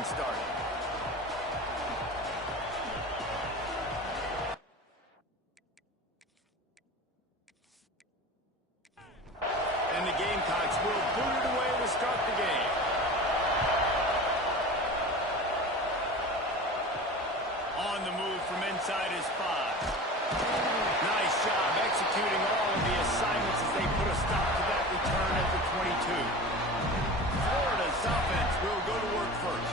possession started. And the Gamecocks will boot it away to start the game. On the move from inside his 5. Nice job executing all of the assignments as they put a stop to that return at the 22. Florida's offense will go to work first.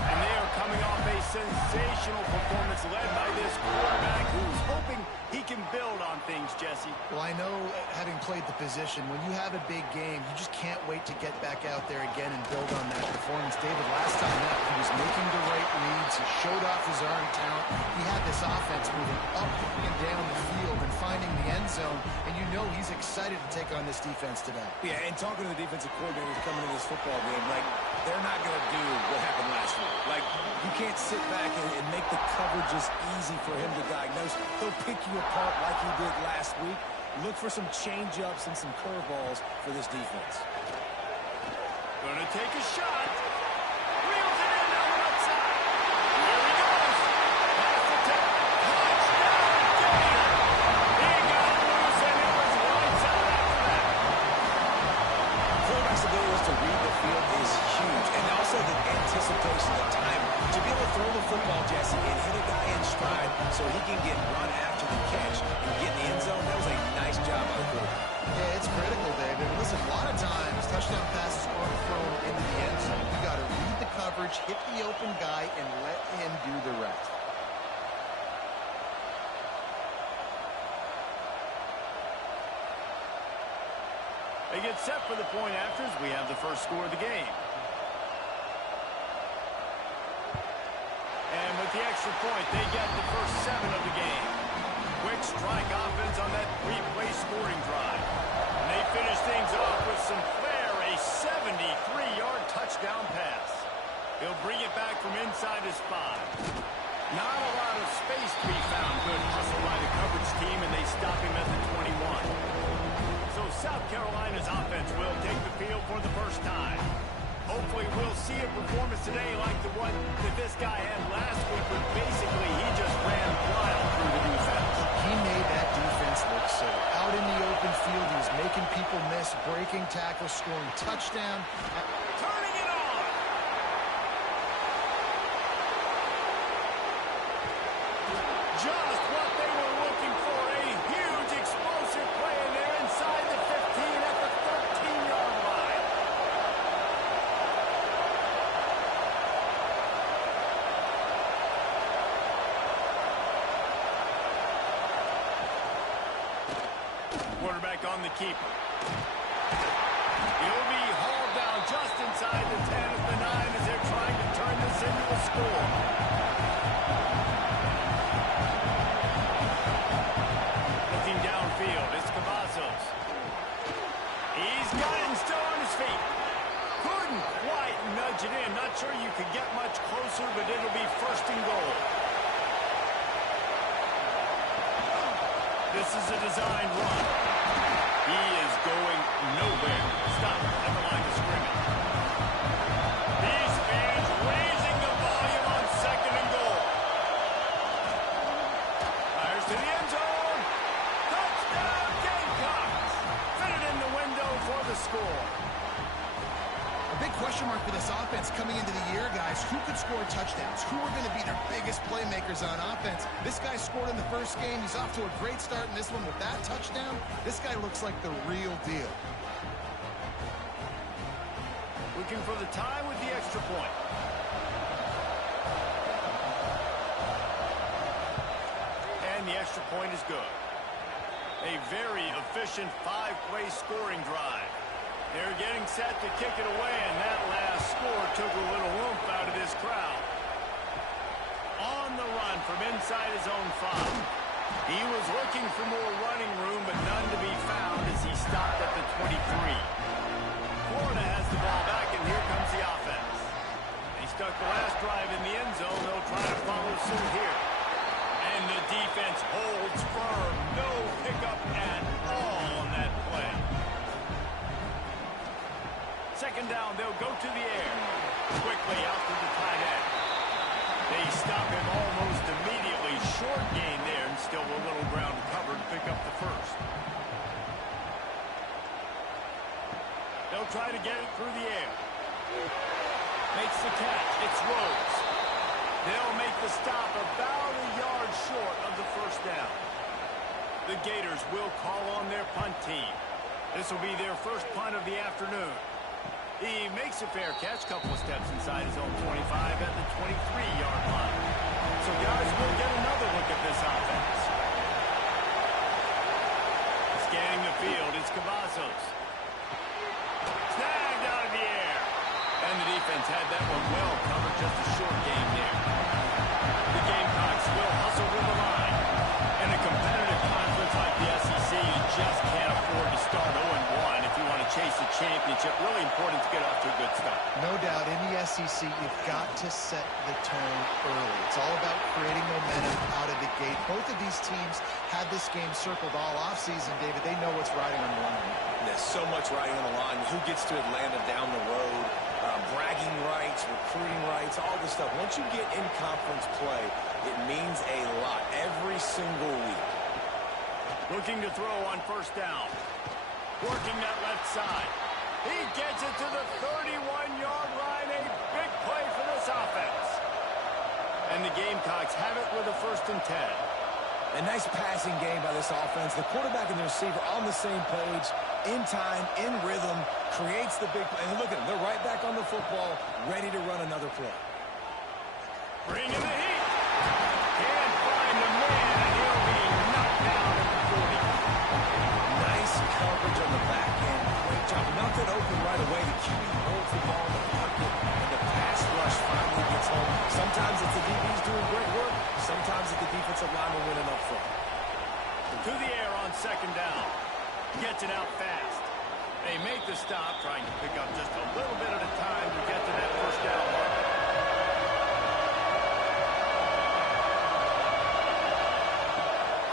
And they are coming off a sensational performance led by this quarterback who's hoping he can build on things, Jesse. Well, I know, having played the position, when you have a big game, you just can't wait to get back out there again and build on that performance. David, last time out, he was making the right reads. He showed off his arm talent. He had this offense moving up and down the field and finding the end zone. And you know he's excited to take on this defense today. Yeah, and talking to the defensive coordinators coming into this football game, like, they're not going to do what happened last week. Like, you can't sit back and make the coverages easy for him to diagnose. He'll pick you apart like he did last week. Look for some change-ups and some curveballs for this defense. Gonna take a shot. Reels it in on the left side. Here he goes. Pass the tip. Touchdown, Gator. He got loose, and it was lights out after that. Quarterback's ability to read the field is huge, and also the anticipation, the time to be able to throw the football, Jesse, and hit a guy in stride so he can get run after the catch and get in the end zone. That was a nice job by the quarterback. Yeah, it's critical, David. Listen, a lot of times, touchdown passes aren't thrown into the end zone. You got to read the coverage, hit the open guy, and let him do the rest. They get set for the point after as we have the first score of the game. And with the extra point, they get the first 7 of the game. Quick strike offense on that 3-play scoring drive. And they finish things off with some flair, a 73-yard touchdown pass. He'll bring it back from inside his 5. Not a lot of space to be found. Good hustle by the coverage team, and they stop him at the 21. So South Carolina's offense will take the field for the first time. Hopefully we'll see a performance today like the one that this guy had last week, but basically he just ran wild through the defense. He made that defense look silly. Out in the open field, he was making people miss, breaking tackles, scoring touchdown. Turning it on! Just what they were looking for, a huge explosive play, and they're inside the 15 at the 13-yard line. Quarterback on the keeper. He'll be hauled down just inside the 10 at the 9 as they're trying to turn this into a score. Looking downfield, it's Cavazos. He's got it and still on his feet. Couldn't quite nudge it in. Not sure you could get much closer, but it'll be first and goal. This is a designed run. He is going nowhere. Stop at the line of scrimmage. These fans raising the volume on second and goal. Fires to the end zone. Touchdown, Gamecocks. Fit it in the window for the score. A big question mark for this offense coming into the year, guys. Who could score touchdowns? Who are going to be their biggest playmakers on offense? This guy scored in the first game. He's off to a great start in this one with that touchdown. This guy looks like the real deal. Looking for the tie with the extra point. And the extra point is good. A very efficient 5-play scoring drive. They're getting set to kick it away, and that last score took a little oomph out of this crowd. On the run from inside his own 5. He was looking for more running room, but none to be found as he stopped at the 23. Florida has the ball back, and here comes the offense. They stuck the last drive in the end zone. They'll try to follow suit here. And the defense holds firm. No pickup at all on that play. Second down, they'll go to the air. Quickly out to the tight They stop him almost immediately. Short gain there, and still a little ground to cover to pick up the first. They'll try to get it through the air. Makes the catch. It's Rhodes. They'll make the stop about a yard short of the first down. The Gators will call on their punt team. This will be their first punt of the afternoon. He makes a fair catch, couple of steps inside his own 25 at the 23-yard line. So guys, we'll get another look at this offense. Scanning the field, it's Cavazos. Snagged out of the air. And the defense had that one well covered, just a short game there. The Gamecocks will hustle with the line. In a competitive conference like the SEC, you just can't afford to start 0-1 if you want to chase a championship. Really important to get off to a good start. No doubt, in the SEC, you've got to set the tone early. It's all about creating momentum out of the gate. Both of these teams had this game circled all offseason, David. They know what's riding on the line. There's so much riding on the line. Who gets to Atlanta down the road? Bragging rights, recruiting rights, all this stuff. Once you get in conference play, it means a lot every single week. Looking to throw on first down. Working that left side. He gets it to the 31-yard line. A big play for this offense. And the Gamecocks have it with a 1st and 10. A nice passing game by this offense. The quarterback and the receiver on the same page, in time, in rhythm, creates the big play. And look at them. They're right back on the football, ready to run another play. Bring in the heat. Can't find the man, and he'll be knocked down at the 40. Nice coverage on the back end. Great job. Nothing open right away. The QB holds the ball in the pocket, and the pass rush finally gets home. Sometimes it's the DBs doing great work. Sometimes it's the defensive lineman winning up front. To the air on 2nd down. Gets it out fast. They make the stop, trying to pick up just a little bit at a time to get to that 1st down mark.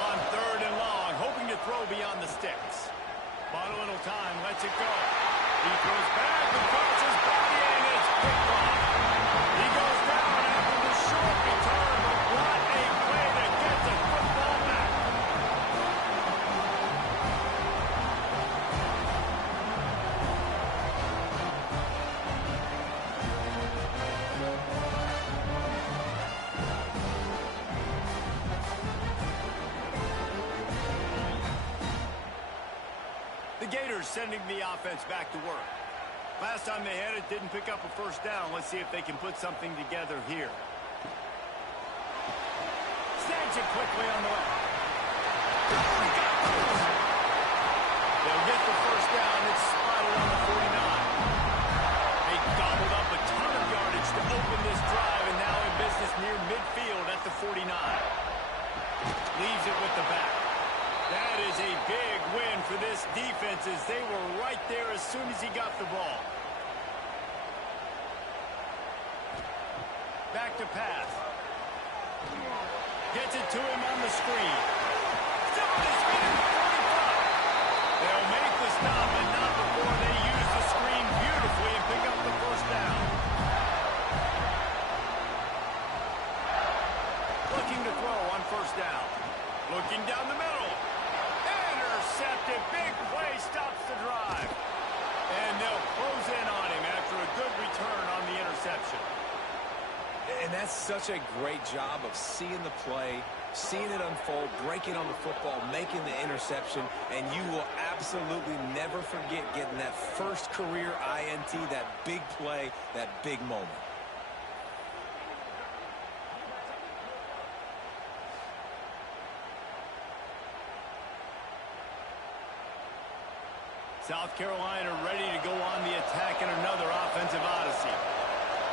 On 3rd and long, hoping to throw beyond the sticks. Bought a little time, lets it go. He throws back across his body, and it's picked off. He goes down after the short return, but what a play to get the football back. The Gators sending the offense back to work. Last time they had it, didn't pick up a 1st down. Let's see if they can put something together here. Snags it quickly on the left. They'll get the 1st down. It's spotted on the 49. They gobbled up a ton of yardage to open this drive, and now in business near midfield at the 49. Leaves it with the back. That is a big win for this defense, as they were right there as soon as he got the ball. Back to pass. Gets it to him on the screen. Still on his feet at the 45. They'll make the stop, and not before they use the screen beautifully and pick up the 1st down. Looking to throw on 1st down. Looking down the middle. Intercepted. Big play stops the drive. And they'll close in on him after a good return on the interception. And that's such a great job of seeing the play, seeing it unfold, breaking on the football, making the interception, and you will absolutely never forget getting that first career INT, that big play, that big moment. South Carolina ready to go on the attack in another offensive odyssey.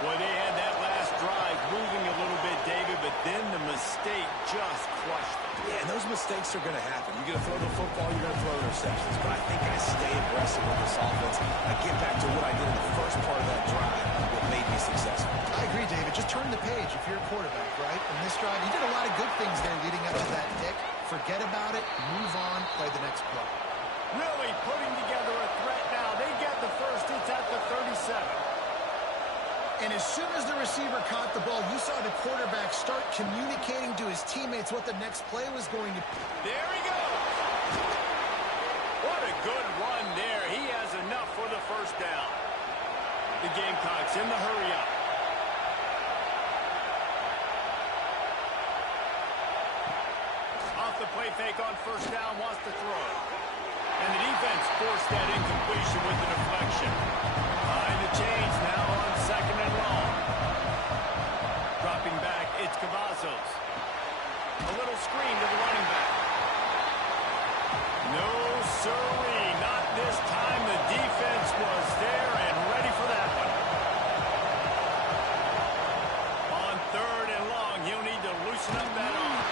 Boy, they had that last drive moving a little bit, David, but then the mistake just crushed them. Yeah, and those mistakes are going to happen. You're going to throw the football, you're going to throw interceptions. But I think I stay aggressive with this offense. I get back to what I did in the first part of that drive that made me successful. I agree, David. Just turn the page if you're a quarterback, right? In this drive, you did a lot of good things there leading up to that pick. Forget about it, move on, play the next play. Really putting together a threat now. They get the first. It's at the 37. And as soon as the receiver caught the ball, you saw the quarterback start communicating to his teammates what the next play was going to be. There he goes. What a good run there. He has enough for the first down. The Gamecocks in the hurry up. Off the play fake on first down, wants to throw. And the defense forced that incompletion with the deflection. Behind the chains now on second and long. Dropping back, it's Cavazos. A little screen to the running back. No, sirree, not this time. The defense was there and ready for that one. On third and long, he'll need to loosen up that arm.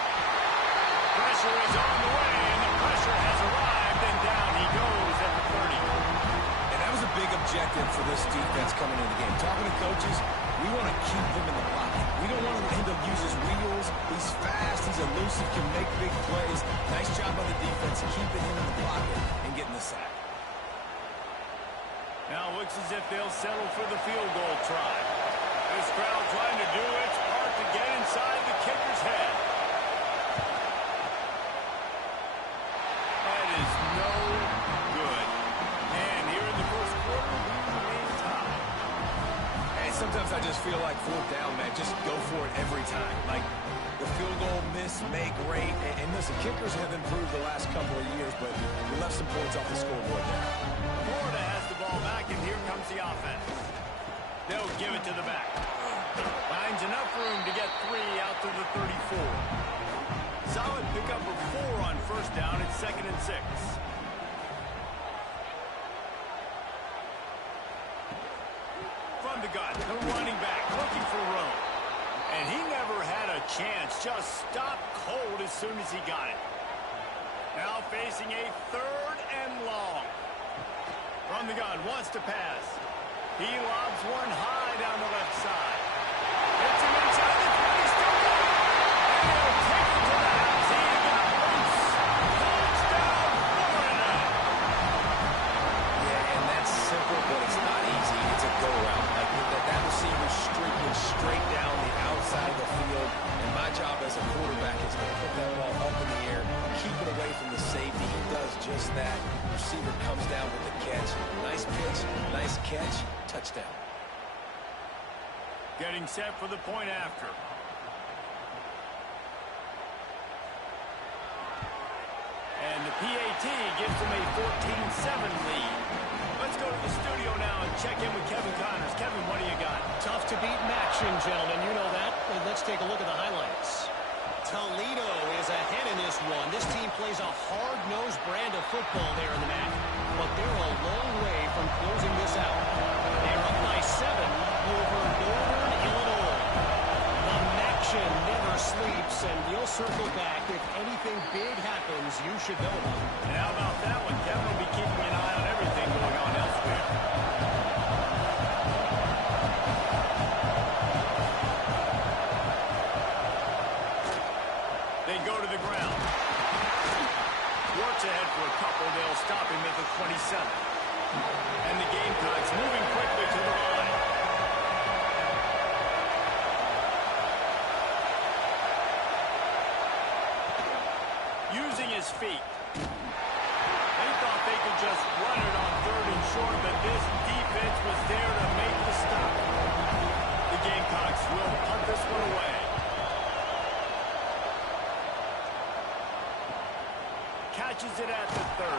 Pressure is on the way, and the pressure has arrived, and down he goes at the 30. And that was a big objective for this defense coming into the game. Talking to coaches, we want to keep him in the pocket. We don't want him to use his wheels. He's fast, he's elusive, can make big plays. Nice job by the defense keeping him in the pocket and getting the sack. Now looks as if they'll settle for the field goal try. This crowd trying to do its part to get inside the kicker's head. That is no good. And here in the first quarter, we remain tied. And sometimes I just feel like fourth down, man, just go for it every time. Like the field goal miss, make great. And listen, kickers have improved the last couple of years, but we left some points off the scoreboard there. Florida has the ball back, and here comes the offense. They'll give it to the back. Finds enough room to get 3 out to the 34. Solid pickup of 4 on first down. It's 2nd and 6. From the gun, the running back looking for room. And he never had a chance. Just stopped cold as soon as he got it. Now facing a 3rd and long. From the gun, wants to pass. He lobs one high down the left side. Hits him inside the 20, still going. And he'll take it to the house. He got loose. Touchdown, Florida. Yeah, and that's simple, but it's not easy. It's a go route. Like that receiver streaking straight down the outside of the field. And my job as a quarterback is to put that ball up in the air, keep it away from the safety. He does just that. Receiver comes down with the catch. Nice pitch, nice catch, touchdown. Getting set for the point after. And the PAT gives them a 14-7 lead. Let's go to the studio now and check in with Kevin Connors. Kevin, what do you got? Tough to beat matching, gentlemen. You know that. Well, let's take a look at the highlights. Toledo is ahead in this one. This team plays a hard-nosed brand of football there in the MAC, but they're a long way from closing this out. They're up by 7 over Northern Illinois. The MACtion never sleeps, and we'll circle back. If anything big happens, you should know about it. And how about that one? Kevin will be keeping an eye on everything going on elsewhere. They go to the ground. Works ahead for a couple. They'll stop him at the 27. And the Gamecocks moving quickly to the line. Using his feet. They thought they could just run it on 3rd and short, but this defense was there to make the stop. The Gamecocks will punt this one away. Catches it at the 30.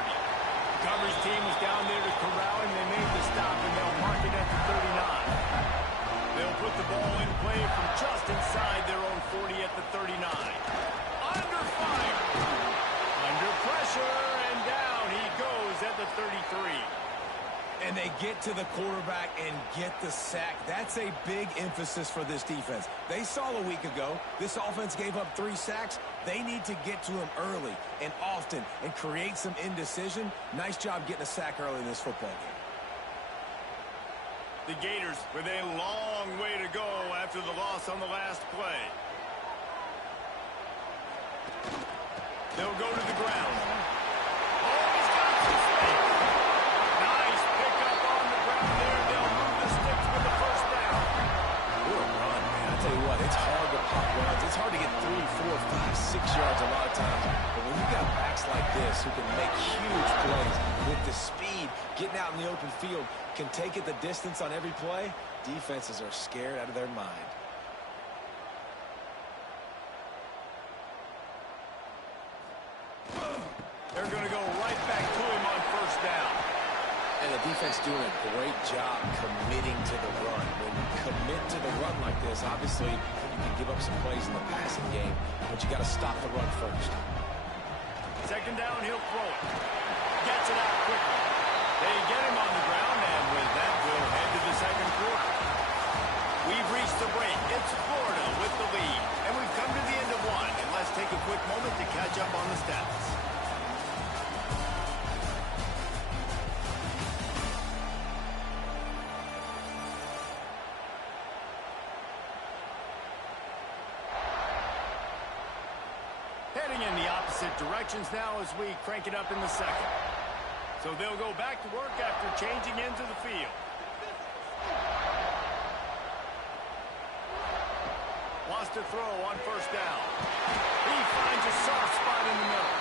Coverage team was down there to corral him. They made the stop, and they'll mark it at the 39. They'll put the ball in play from just inside their own 40 at the 39. Under fire. Under pressure, and down he goes at the 33. And they get to the quarterback and get the sack. That's a big emphasis for this defense. They saw a week ago, this offense gave up 3 sacks. They need to get to him early and often and create some indecision. Nice job getting a sack early in this football game. The Gators with a long way to go after the loss on the last play. They'll go to the ground. Oh, he's got some space. Nice pickup on the ground there. They'll move the sticks with the first down. What a run, man. I tell you what, it's hard to pop runs. It's hard to get 3, 4, 5, 6 yards a lot of times. But when you got backs like this who can make huge plays with the speed, getting out in the open field, can take it the distance on every play, defenses are scared out of their mind. They're going to go right back to him on first down. And the defense doing a great job committing to the run. When you commit to the run like this, obviously you can give up some plays in the passing game, but you got to stop the run first. Second down, he'll throw it. Gets it out quickly. They get him on the ground, and with that, we'll head to the second quarter. We've reached the break. It's Florida with the lead, and we've come to the end of one. And let's take a quick moment to catch up on the stats. Heading in the opposite directions now as we crank it up in the second. So they'll go back to work after changing into the field. Wants to throw on first down. He finds a soft spot in the middle.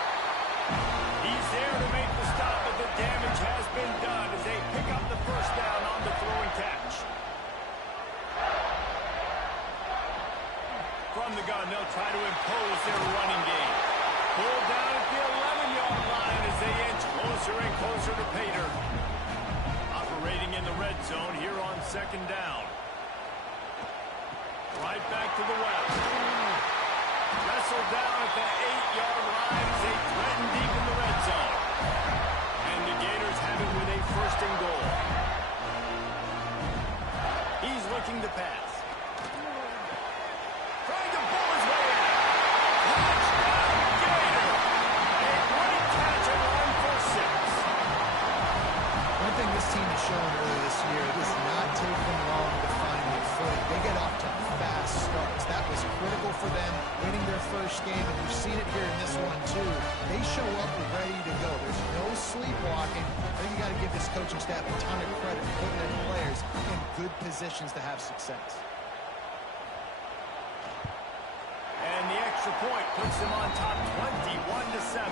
He's there to make the stop, but the damage has been done as they pick up the first down on the throw and catch. From the gun, they'll try to impose their running game. Pulled down at the 11-yard line as they inch closer and closer to Pater. Operating in the red zone here on second down. Right back to the west. Wrestled down at the 8-yard line as they threaten deep in the red zone. And the Gators have it with a first and goal. He's looking to pass. Trying to pull his way in. Touchdown, Gator! A great catch and run for 6. One thing this team has shown earlier this year, it does not take them long to find their footing. They get off to fast starts. That was critical for them, winning their first game, and we've seen it here in this one too. They show up ready to go. There's no sleepwalking. I think you got to give this coaching staff a ton of credit for putting their players in good positions to have success. And the extra point puts them on top 21-7.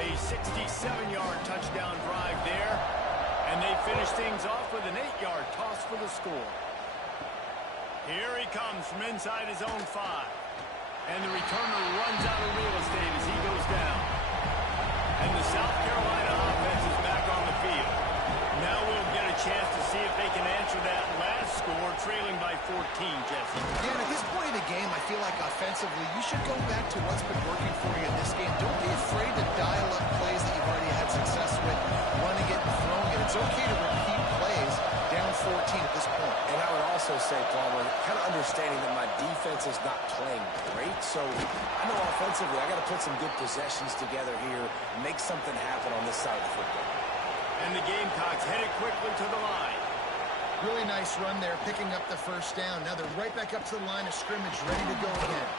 A 67-yard touchdown drive there. And they finish things off with an 8-yard toss for the score. Here he comes from inside his own 5. And the returner runs out of real estate as he goes down. And the South Carolina offense is back on the field. Now we'll get a chance to see if they can answer that last score, trailing by 14, Jesse. Yeah, at this point of the game, I feel like offensively, you should go back to what's been working for you in this game. Don't be afraid to dial up plays that you've already had success with, running it and throwing it. It's okay to repeat plays down 14 at this point. And I would also say, Palmer, kind of understanding that my defense is not playing great, so I know offensively I got to put some good possessions together here, make something happen on this side of the football. And the Gamecocks headed quickly to the line. Really nice run there, picking up the first down. Now they're right back up to the line of scrimmage, ready to go again.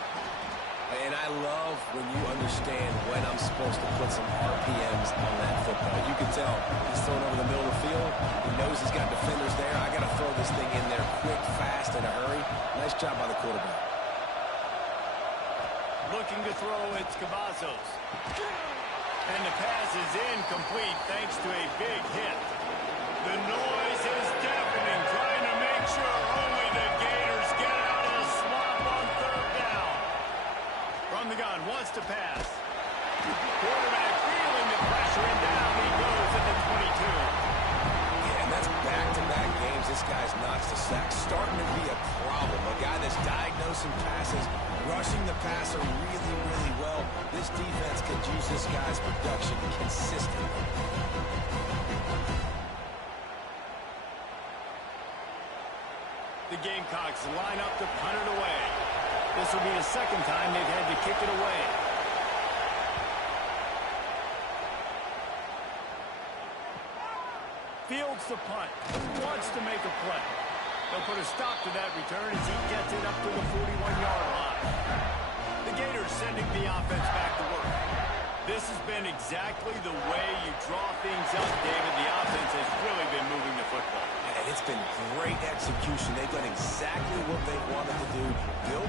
And I love when you understand when I'm supposed to put some RPMs on that football. You can tell he's throwing over the middle of the field. He knows he's got defenders there. I got to throw this thing in there quick, fast, in a hurry. Nice job by the quarterback. Looking to throw, it's Cavazos. And the pass is incomplete thanks to a big hit. The noise is deafening, trying to make sure only the Gators get out of the swamp on third down. From the gun, wants to pass. Quarterback feeling the pressure, and down he goes at the 22. Yeah, and that's back-to-back games. This guy's notched a sack. Starting to be a problem. A guy that's diagnosing passes, rushing the passer really, really well. This defense could use this guy's production consistently. The Gamecocks line up to punt it away. This will be the second time they've had to kick it away. Fields the punt. Wants to make a play. They'll put a stop to that return as he gets it up to the 41-yard line. The Gators sending the offense back to work. This has been exactly the way you draw things up, David. The offense has really been moving the football. And it's been great execution. They've done exactly what they wanted to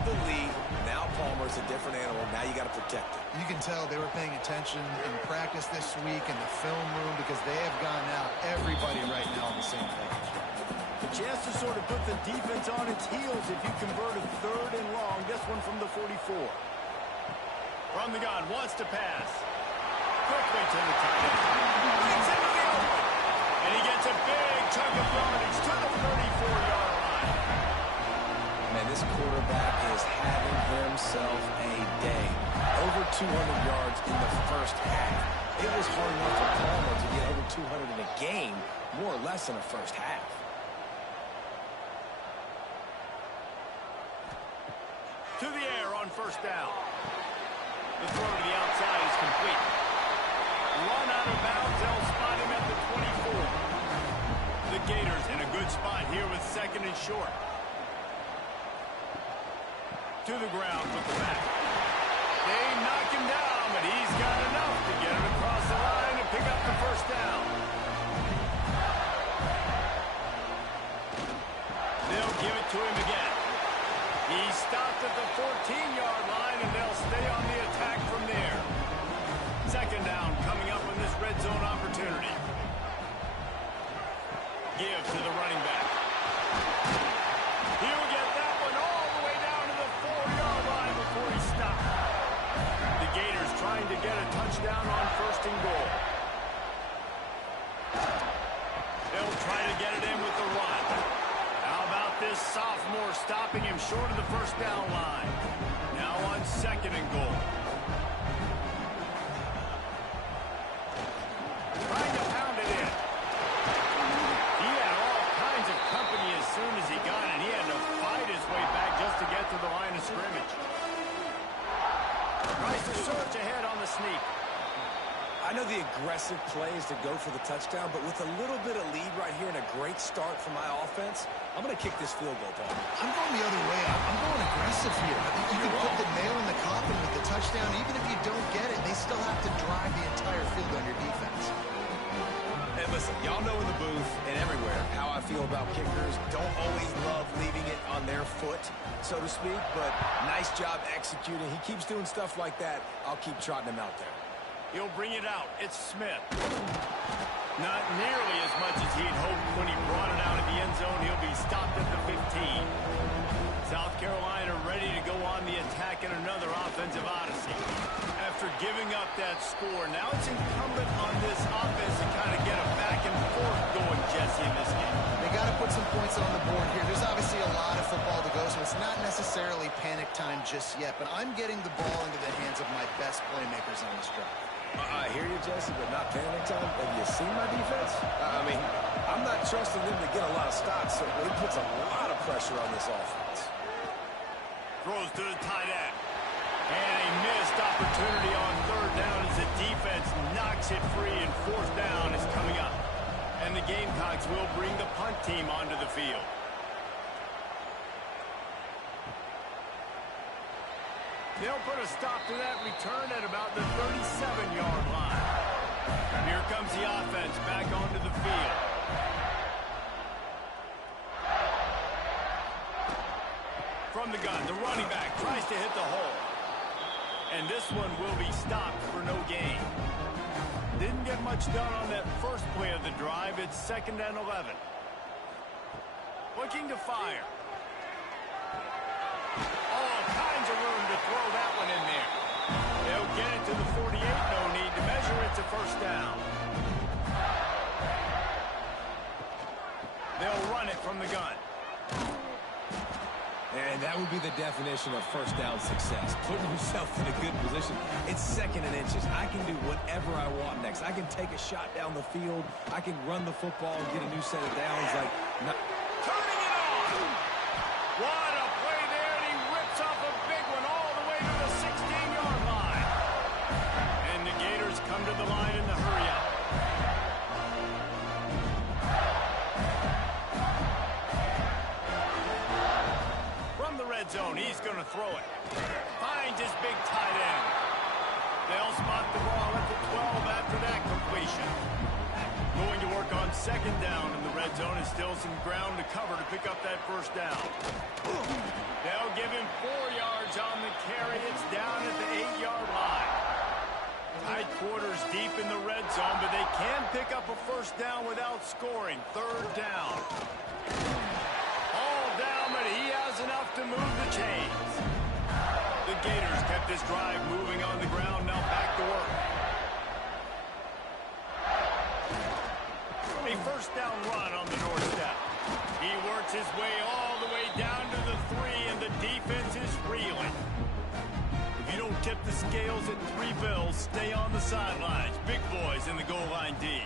the lead. Now Palmer's a different animal. Now you got to protect it. You can tell they were paying attention in practice this week in the film room because they have gone out, everybody right now on the same page. A chance to sort of put the defense on its heels if you convert a 3rd and long. This one from the 44. From the gun, wants to pass. Quickly to the tight end. Brings it to the open. And he gets a big chunk of yardage to the 34-yard line. Man, this quarterback is having himself a day. Over 200 yards in the first half. It was hard enough for Palmer to get over 200 in a game, more or less in the first half. To the air on 1st down. The throw to the outside is complete. Run out of bounds. They'll spot him at the 24. The Gators in a good spot here with 2nd and short. To the ground with the back. They knock him down, but he's got enough to get him across the line and pick up the 1st down. They'll give it to him again. He stopped at the 14-yard line, and they'll stay on the attack from there. 2nd down coming up in this red zone opportunity. Give to the running back. He'll get that one all the way down to the 4-yard line before he stopped. The Gators trying to get a touchdown on 1st and goal. They'll try to get it in with the run. How about this sophomore stopping him short of the 1st down line? Now on 2nd and goal. Trying to pound it in. He had all kinds of company as soon as he got it. He had to fight his way back just to get to the line of scrimmage. Tries to search ahead on the sneak. I know the aggressive play is to go for the touchdown, but with a little bit of lead right here and a great start from my offense, I'm going to kick this field goal, Paul. I'm going the other way. I'm going aggressive here. I think you can put the nail in the coffin with the touchdown. Even if you don't get it, they still have to drive the entire field on your defense. And listen, y'all know in the booth and everywhere how I feel about kickers. Don't always love leaving it on their foot, so to speak, but nice job executing. He keeps doing stuff like that. I'll keep trotting him out there. He'll bring it out. It's Smith. Not nearly as much as he'd hoped when he brought it out of the end zone. He'll be stopped at the 15. South Carolina ready to go on the attack in another offensive odyssey. After giving up that score, now it's incumbent on this offense to kind of get a back and forth going, Jesse, in this game. They got to put some points on the board here. There's obviously a lot of football to go, so it's not necessarily panic time just yet, but I'm getting the ball into the hands of my best playmakers on this drive. I hear you, Jesse, but not panic time. Have you seen my defense? I mean, I'm not trusting them to get a lot of stops, so it puts a lot of pressure on this offense. Throws to the tight end. And a missed opportunity on 3rd down as the defense knocks it free, and 4th down is coming up. And the Gamecocks will bring the punt team onto the field. They'll put a stop to that return at about the 37-yard line. Here comes the offense back onto the field. From the gun, the running back tries to hit the hole. And this one will be stopped for no gain. Didn't get much done on that first play of the drive. It's 2nd and 11. Looking to fire. All kinds of room to throw that one in there. They'll get it to the 48. No need to measure. It's a 1st down. They'll run it from the gun. And that would be the definition of 1st down success. Putting yourself in a good position. It's 2nd and inches. I can do whatever I want next. I can take a shot down the field. I can run the football and get a new set of downs. Turning it on. What a play there, and he rips off a big one all the way to the 16-yard line. And the Gators come to the line in the hurry-up. From the red zone, he's going to throw it. Finds his big tight end. They'll spot the ball at the 12 after that completion. Going to work on 2nd down in the red zone, and still some ground to cover to pick up that 1st down. They'll give him 4 yards. pick up a first down without scoring. Third down. All down, but he has enough to move the chains. The Gators kept this drive moving on the ground. Now back to work. A first down run on the doorstep. He works his way all the way down to the 3, and the defense is reeling. If you don't tip the scales at 3 bills, stay on the sidelines. Big boys in the goal line D.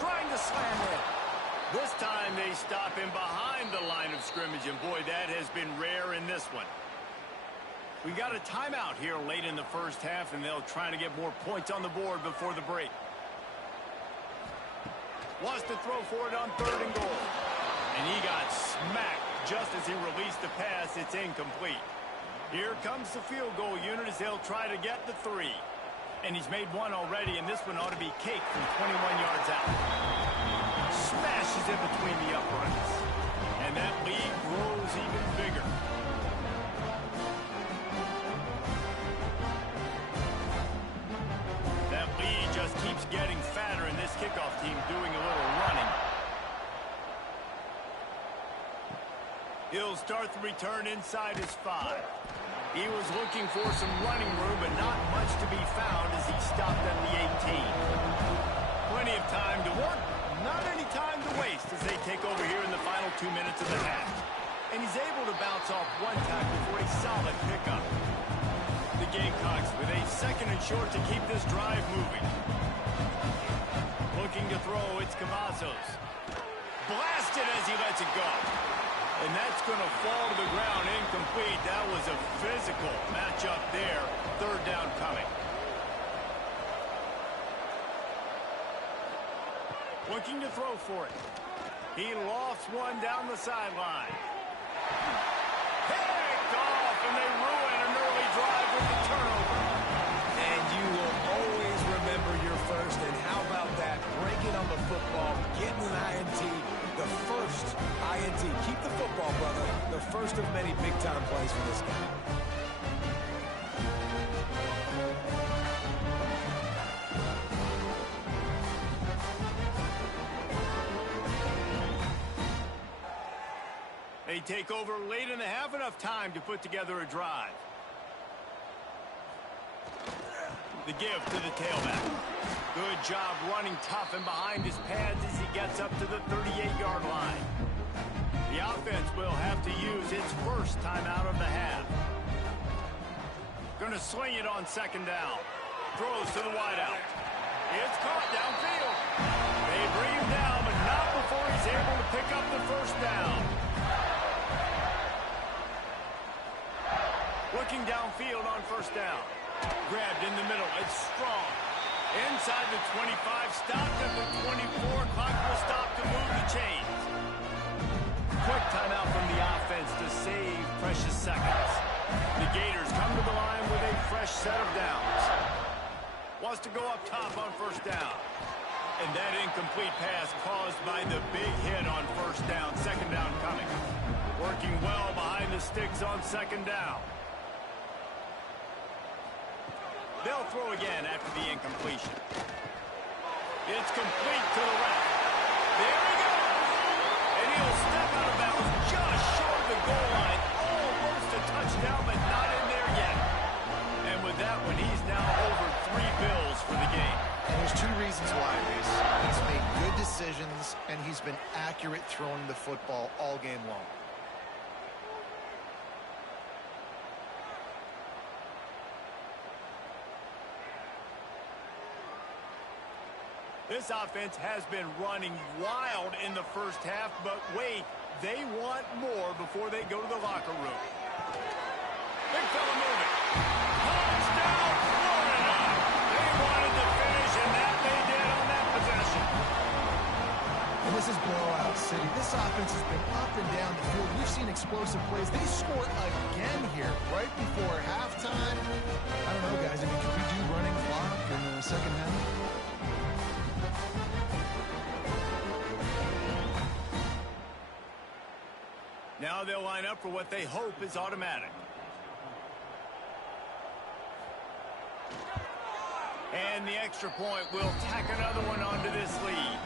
Trying to slam it. This time they stop him behind the line of scrimmage, and boy, that has been rare in this one. We got a timeout here late in the first half, and they'll try to get more points on the board before the break. Wants to throw for it on 3rd and goal. And he got smacked just as he released the pass. It's incomplete. Here comes the field goal unit as they'll try to get the 3. And he's made 1 already, and this one ought to be cake from 21 yards out. Smashes in between the uprights. And that lead grows even bigger. That lead just keeps getting fatter, and this kickoff team doing a little running. He'll start the return inside his 5. He was looking for some running room, but not much to be found as he stopped at the 18. Plenty of time to work, not any time to waste as they take over here in the final 2 minutes of the half. And he's able to bounce off 1 tackle for a solid pickup. The Gamecocks with a 2nd and short to keep this drive moving. Looking to throw, it's Cavazos. Blasted as he lets it go. And that's going to fall to the ground incomplete. That was a physical matchup there. 3rd down coming. Looking to throw for it. He lofts one down the sideline. Picked off, and they ruin an early drive with the turnover. And you will always remember your first. And how about that? Breaking on the football, getting an INT. The first INT. Keep the football, brother. The first of many big-time plays for this guy. They take over late in the half, enough time to put together a drive. The give to the tailback. Good job running tough and behind his pads as he gets up to the 38-yard line. The offense will have to use its first timeout of the half. Going to sling it on 2nd down. Throws to the wideout. It's caught downfield. They bring him down, but not before he's able to pick up the first down. Looking downfield on 1st down. Grabbed in the middle. It's strong. Inside the 25. Stopped at the 24. Clock will stop to move the chains. Quick timeout from the offense to save precious seconds. The Gators come to the line with a fresh set of downs. Wants to go up top on 1st down. And that incomplete pass caused by the big hit on 1st down. 2nd down coming. Working well behind the sticks on 2nd down. They'll throw again after the incompletion. It's complete to the left. There he goes. And he'll step out of bounds just short of the goal line. Almost a touchdown, but not in there yet. And with that one, he's now over 3 bills for the game. And there's 2 reasons why, Reese. He's made good decisions, and he's been accurate throwing the football all game long. This offense has been running wild in the first half, but wait, they want more before they go to the locker room. Big fella moving. Touchdown, Florida! They wanted to finish, and that they did on that possession. And this is blowout city. This offense has been up and down the field. We've seen explosive plays. They score again here right before halftime. I don't know, guys. I mean, can we do running clock in the second half? Now they'll line up for what they hope is automatic. And the extra point will tack another one onto this lead.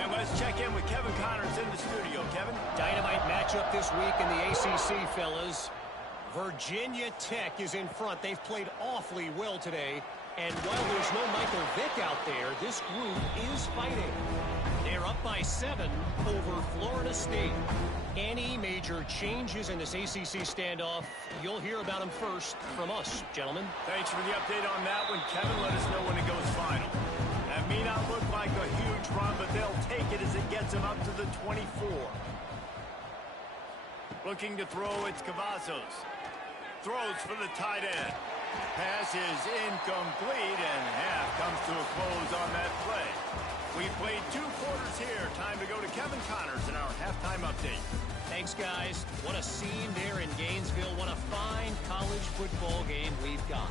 And let's check in with Kevin Connors in the studio. Kevin? Dynamite matchup this week in the ACC, fellas. Virginia Tech is in front. They've played awfully well today. And while there's no Michael Vick out there, this group is fighting. They're up by 7 over Florida State. Any major changes in this ACC standoff, you'll hear about them first from us, gentlemen. Thanks for the update on that one, Kevin. Let us know when it goes final. That may not look like a huge run, but they'll take it as it gets them up to the 24. Looking to throw, it's Cavazos. Throws for the tight end. Pass is incomplete, and half comes to a close on that play. We played 2 quarters here. Time to go to Kevin Connors in our halftime update. Thanks, guys. What a scene there in Gainesville. What a fine college football game we've got.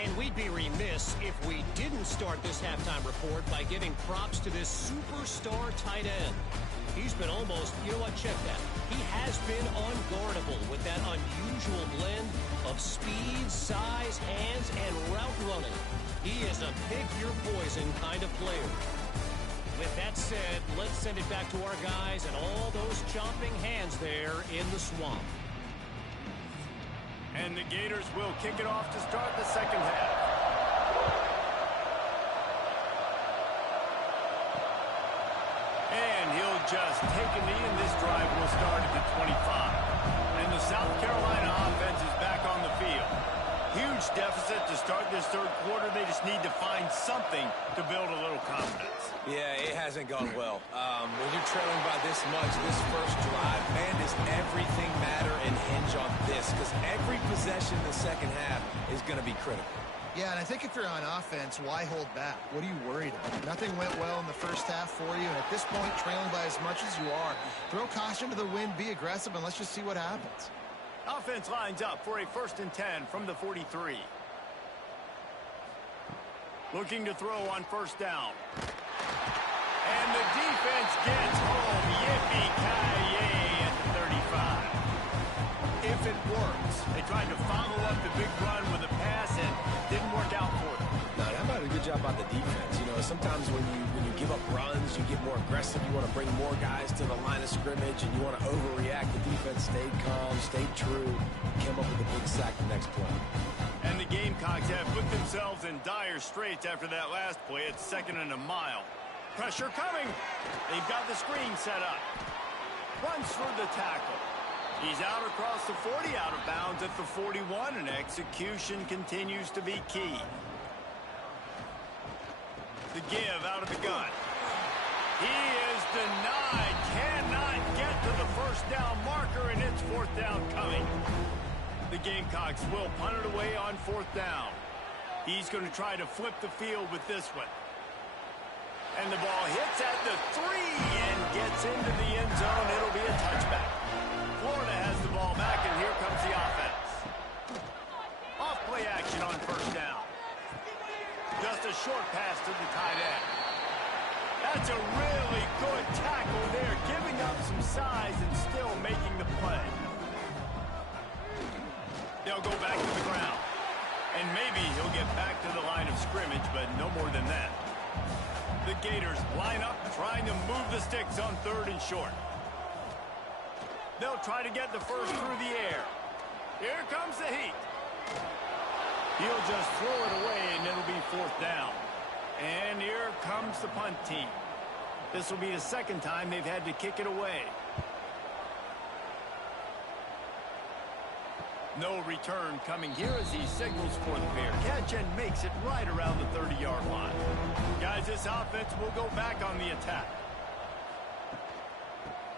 And we'd be remiss if we didn't start this halftime report by giving props to this superstar tight end. He's been almost, you know what, check that. He has been unguardable with that unusual blend of speed, size, hands, and route running. He is a pick-your-poison kind of player. With that said, let's send it back to our guys and all those chomping hands there in the swamp. And the Gators will kick it off to start the second half. And he'll just take a knee, and this drive will start at the 25. And the South Carolina offense is back on the field. Huge deficit to start this third quarter. They just need to find something to build a little confidence. Yeah, it hasn't gone well. When you're trailing by this much, this first drive, man, does everything matter and hinge on this? Because every possession in the second half is going to be critical. Yeah, and I think if you're on offense, why hold back? What are you worried about? Nothing went well in the first half for you, and at this point, trailing by as much as you are, throw caution to the wind, be aggressive, and let's just see what happens. Offense lines up for a 1st and 10 from the 43. Looking to throw on 1st down. And the defense gets home. Yippee-ki-yay at the 35. If it works. They tried to follow up the big run with a pass and didn't work out for them. No, how about a good job by the defense? You know, sometimes when you give up runs, you get more aggressive. You want to bring more guys to the line of scrimmage, and you want to overreact. The defense stayed calm, stayed true, came up with a big sack the next play. And the Gamecocks have put themselves in dire straits after that last play. It's 2nd and a mile. Pressure coming. They've got the screen set up. Runs for the tackle. He's out across the 40, out of bounds at the 41, and execution continues to be key. The give out of the gun. He is denied. Cannot get to the 1st down marker, and it's 4th down coming. The Gamecocks will punt it away on 4th down. He's going to try to flip the field with this one. And the ball hits at the 3 and gets into the end zone. It'll be a touchback. Florida has the ball back, and here comes the offense. Off play action on 1st down. Just a short pass to the tight end. That's a really good tackle there, giving up some size and still making the play. They'll go back to the ground. And maybe he'll get back to the line of scrimmage, but no more than that. The Gators line up, trying to move the sticks on 3rd and short. They'll try to get the first through the air. Here comes the heat. He'll just throw it away, and it'll be 4th down. And here comes the punt team. This will be the 2nd time they've had to kick it away. No return coming here as he signals for the fair catch and makes it right around the 30-yard line. Guys, this offense will go back on the attack.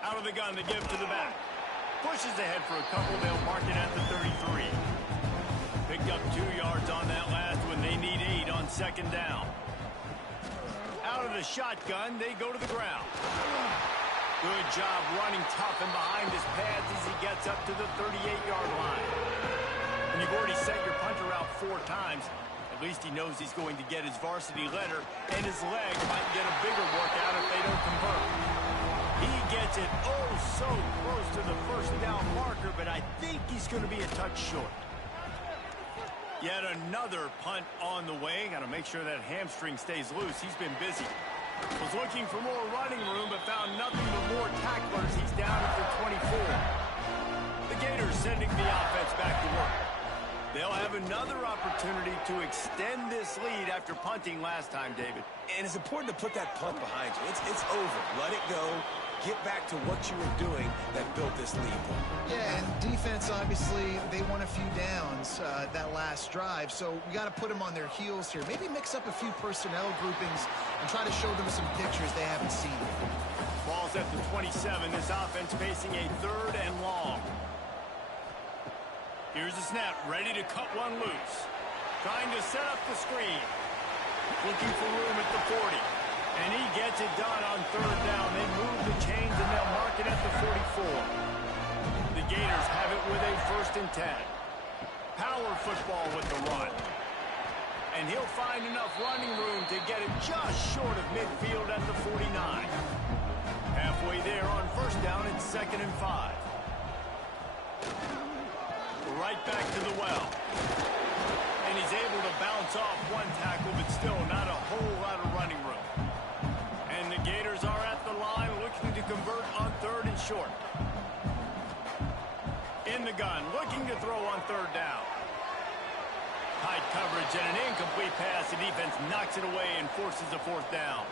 Out of the gun, the give to the back. Pushes ahead for a couple. They'll mark it at the 33. Picked up 2 yards on that last one. They need 8 on 2nd down. Out of the shotgun, they go to the ground. Good job running tough and behind his pads as he gets up to the 38-yard line. And you've already sent your punter out 4 times. At least he knows he's going to get his varsity letter, and his leg might get a bigger workout if they don't convert. He gets it oh so close to the 1st down marker, but I think he's going to be a touch short. Yet another punt on the way. Got to make sure that hamstring stays loose. He's been busy. Was looking for more running room, but found nothing but more tacklers. He's down at the 24. The Gators sending the offense back to work. They'll have another opportunity to extend this lead after punting last time, David. And it's important to put that punt behind you. It's over. Let it go. Get back to what you were doing that built this lead. Yeah, and defense, obviously, they won a few downs that last drive, so we got to put them on their heels here. Maybe mix up a few personnel groupings and try to show them some pictures they haven't seen. Ball's at the 27. This offense facing a 3rd and long. Here's the snap, ready to cut one loose. Trying to set up the screen. Looking for room at the 40. And he gets it done on 3rd down. They move the chains and they'll mark it at the 44. The Gators have it with a 1st and 10. Power football with the run. And he'll find enough running room to get it just short of midfield at the 49. Halfway there on 1st down, it's 2nd and 5. Right back to the well. And he's able to bounce off one tackle, but still not a whole lot of running room. And the Gators are at the line looking to convert on 3rd and short. In the gun, looking to throw on 3rd down. Tight coverage and an incomplete pass. The defense knocks it away and forces a 4th down.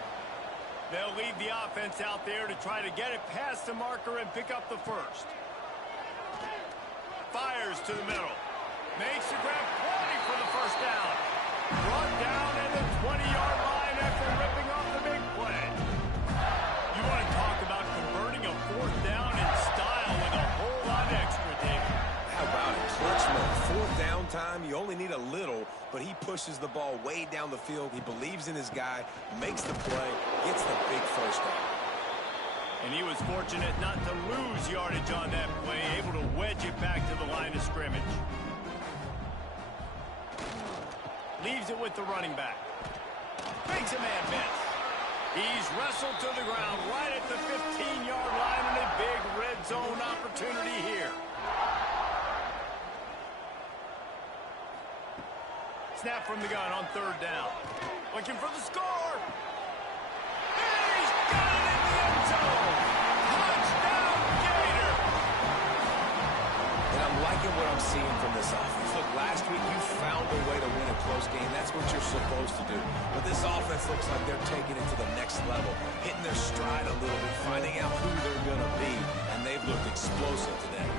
They'll leave the offense out there to try to get it past the marker and pick up the 1st. Fires to the middle. Makes the grab, 20 for the 1st down. Brought down at the 20-yard line after ripping off the big play. You want to talk about converting a 4th down in style with a whole lot extra, David. How about it? Clutch mode. 4th down time, you only need a little, but he pushes the ball way down the field. He believes in his guy, makes the play, gets the big 1st down. And he was fortunate not to lose yardage on that play, able to wedge it back to the line of scrimmage. Leaves it with the running back. Makes a man miss. He's wrestled to the ground right at the 15-yard line and a big red zone opportunity here. Snap from the gun on 3rd down. Looking for the score. And he's got it in the end zone. Touchdown, Gator. And I'm liking what I'm seeing from this offense. Look, last week you found a way to win a close game. That's what you're supposed to do. But this offense looks like they're taking it to the next level, hitting their stride a little bit, finding out who they're going to be, and they've looked explosive today.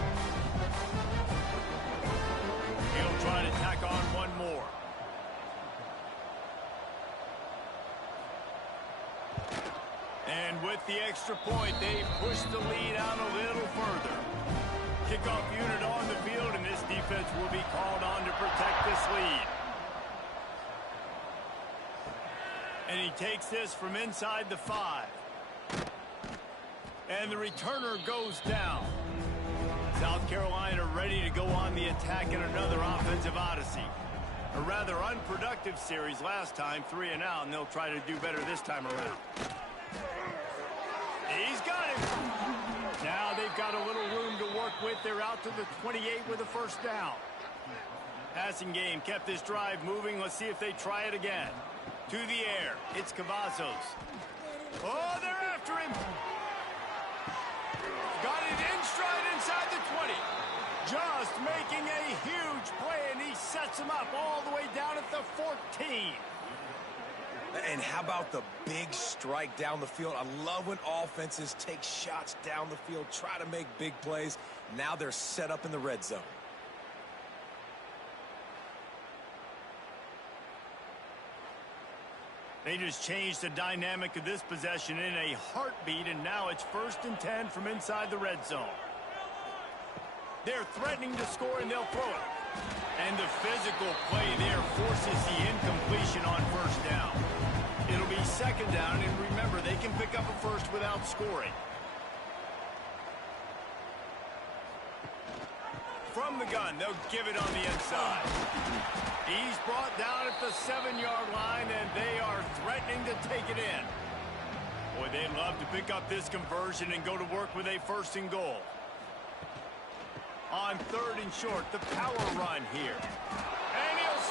He'll try to tack on one more. And with the extra point, they push the lead out a little further. Kickoff unit on the field, and this defense will be called on to protect this lead. And he takes this from inside the 5. And the returner goes down. South Carolina ready to go on the attack in another offensive odyssey. A rather unproductive series last time, 3 and out, and they'll try to do better this time around. He's got it. Now they've got a little room to work with. They're out to the 28 with a 1st down. Passing game kept this drive moving. Let's see if they try it again. To the air. It's Cavazos. Oh, they're after him. Got it in stride inside the 20. Just making a huge play, and he sets him up all the way down at the 14. And how about the big strike down the field? I love when offenses take shots down the field, try to make big plays. Now they're set up in the red zone. They just changed the dynamic of this possession in a heartbeat, and now it's 1st and 10 from inside the red zone. They're threatening to score, and they'll throw it. And the physical play there forces the incompletion on 1st down. It'll be 2nd down, and remember, they can pick up a 1st without scoring. From the gun, they'll give it on the inside. He's brought down at the 7-yard line, and they are threatening to take it in. Boy, they'd love to pick up this conversion and go to work with a 1st and goal. On 3rd and short, the power run here. And he'll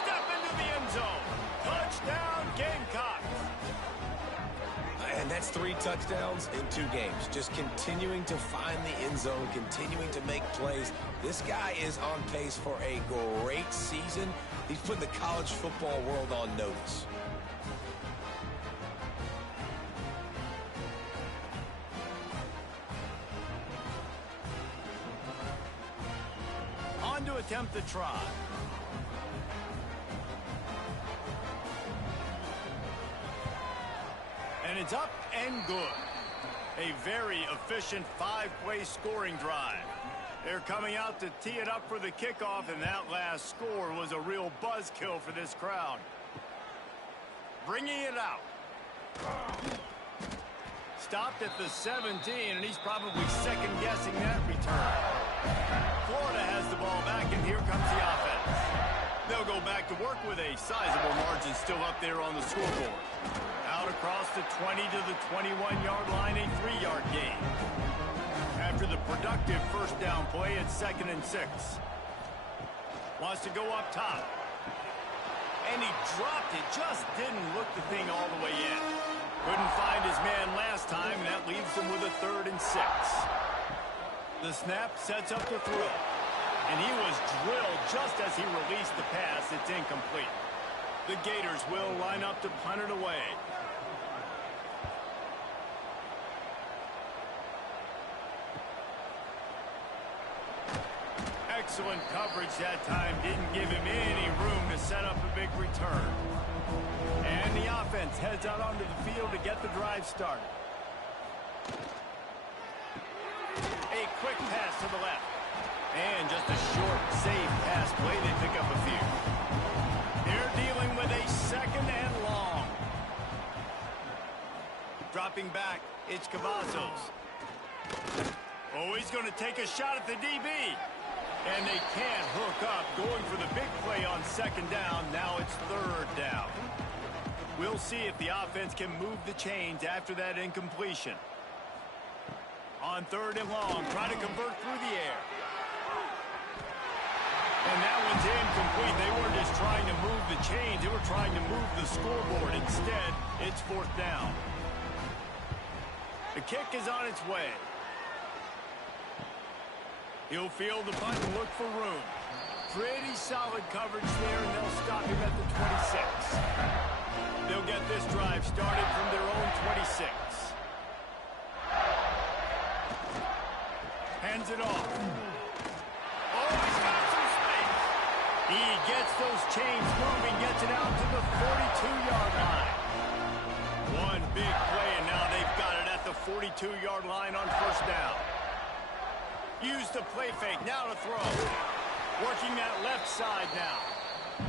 Touchdown, Gamecocks. And that's 3 touchdowns in 2 games. Just continuing to find the end zone, continuing to make plays. This guy is on pace for a great season. He's put the college football world on notice. On to attempt the try. And it's up and good. A very efficient 5-play scoring drive. They're coming out to tee it up for the kickoff, and that last score was a real buzzkill for this crowd. Bringing it out. Stopped at the 17, and he's probably second-guessing that return. Florida has the ball back, and here comes the offense. They'll go back to work with a sizable margin still up there on the scoreboard. Out across the 20 to the 21-yard line, a 3-yard gain. After the productive first down play, it's 2nd and 6. Wants to go up top. And he dropped it, just didn't look the thing all the way in. Couldn't find his man last time, and that leaves him with a 3rd and 6. The snap sets up the throw. And he was drilled just as he released the pass. It's incomplete. The Gators will line up to punt it away. Excellent coverage that time. Didn't give him any room to set up a big return. And the offense heads out onto the field to get the drive started. A quick pass to the left. And just a short, safe pass play. They pick up a few. They're dealing with a 2nd and long. Dropping back, it's Cavazos. Oh, he's going to take a shot at the DB. And they can't hook up, going for the big play on 2nd down. Now it's 3rd down. We'll see if the offense can move the chains after that incompletion. On 3rd and long, try to convert through the air. And that one's incomplete. They weren't just trying to move the chains. They were trying to move the scoreboard. Instead, it's 4th down. The kick is on its way. He'll field the punt and look for room. Pretty solid coverage there, and they'll stop him at the 26. They'll get this drive started from their own 26. Hands it off. Oh, he's got some space. He gets those chains moving, gets it out to the 42-yard line. One big play, and now they've got it at the 42-yard line on 1st down. Use the play fake, now to throw. Working that left side now.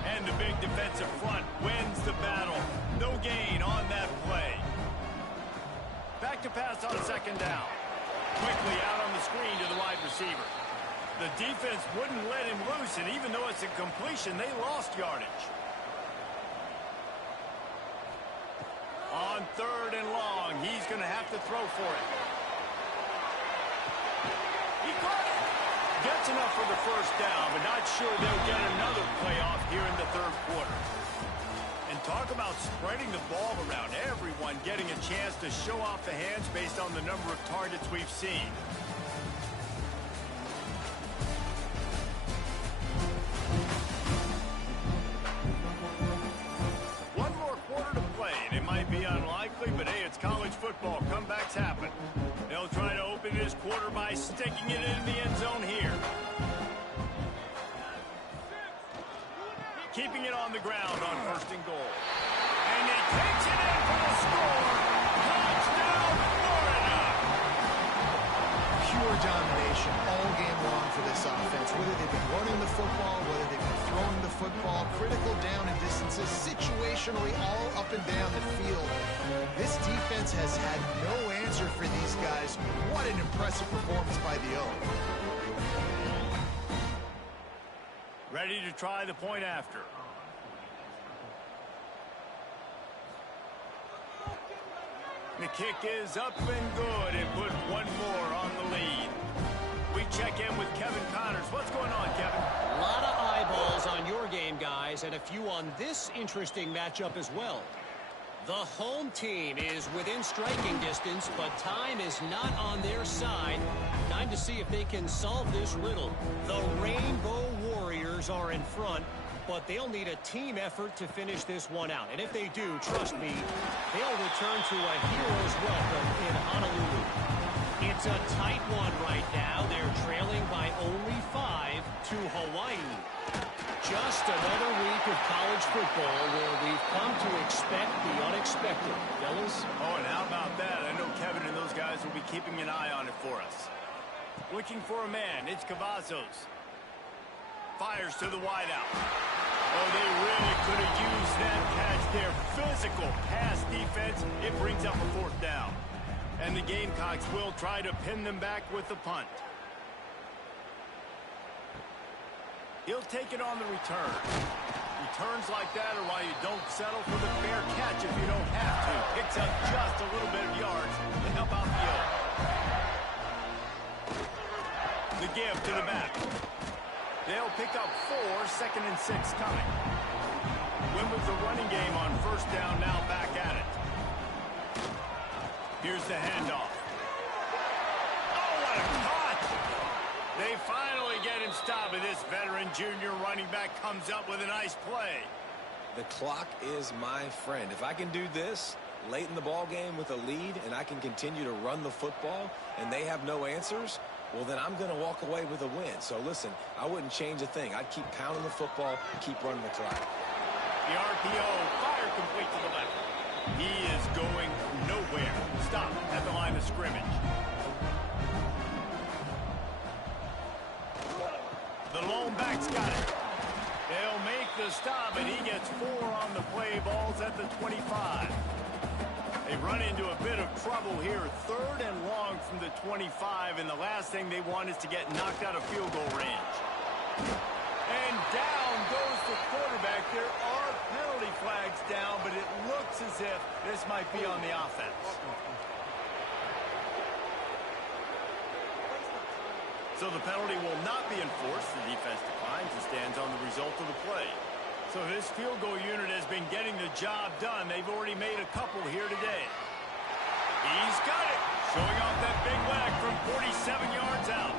And the big defensive front wins the battle. No gain on that play. Back to pass on 2nd down. Quickly out on the screen to the wide receiver. The defense wouldn't let him loose, and even though it's a completion, they lost yardage. On 3rd and long, he's going to have to throw for it. He caught it. Gets enough for the 1st down, but not sure they'll get another playoff here in the 3rd quarter. And talk about spreading the ball around. Everyone getting a chance to show off the hands based on the number of targets we've seen. One more quarter to play, and it might be unlikely, but hey, it's college football. Comebacks happen. They'll try to open this quarter by sticking it in the end zone here. Keeping it on the ground on 1st and goal. And he takes it in for the score. Touchdown, Florida! Pure domination all game long for this offense. Whether they've been running the football, whether they've been throwing the football, critical down and distances, situationally all up and down the field. This defense has had no answer for these guys. What an impressive performance by the O. Ready to try the point after. The kick is up and good and put one more on the lead. We check in with Kevin Connors. What's going on, Kevin? A lot of eyeballs on your game, guys. lines and a few on this interesting matchup as well. The home team is within striking distance, but time is not on their side. Time to see if they can solve this riddle. The Rainbow Warriors are in front, but they'll need a team effort to finish this one out. And if they do, trust me, they'll return to a hero's welcome in Honolulu. It's a tight one right now. They're trailing by only 5 to Hawaii. Just another week of college football where we've come to expect the unexpected, fellas. Oh, and how about that? I know Kevin and those guys will be keeping an eye on it for us. Looking for a man. It's Cavazos. Fires to the wideout. Oh, they really could have used that catch there. Physical pass defense. It brings up a 4th down. And the Gamecocks will try to pin them back with the punt. He'll take it on the return. Returns like that are why you don't settle for the fair catch if you don't have to. Picks up just a little bit of yards to help out the O. The give to the back. They'll pick up 4, 2nd and 6 coming. Win with the running game on 1st down, now back at it. Here's the handoff. Oh, what a catch! They finally get him stopped, and this veteran junior running back comes up with a nice play. The clock is my friend. If I can do this late in the ball game with a lead and I can continue to run the football and they have no answers, well, then I'm going to walk away with a win. So, listen, I wouldn't change a thing. I'd keep pounding the football, keep running the clock. The RPO, fire complete to the left. He is going nowhere. Stop at the line of scrimmage. The lone back's got it. They'll make the stop, and he gets 4 on the play. Balls at the 25. They run into a bit of trouble here. 3rd and long from the 25, and the last thing they want is to get knocked out of field goal range. And down goes the quarterback. There are penalty flags down, but it looks as if this might be on the offense. So the penalty will not be enforced. The defense declines and stands on the result of the play. So this field goal unit has been getting the job done. They've already made a couple here today. He's got it. Showing off that big leg from 47 yards out.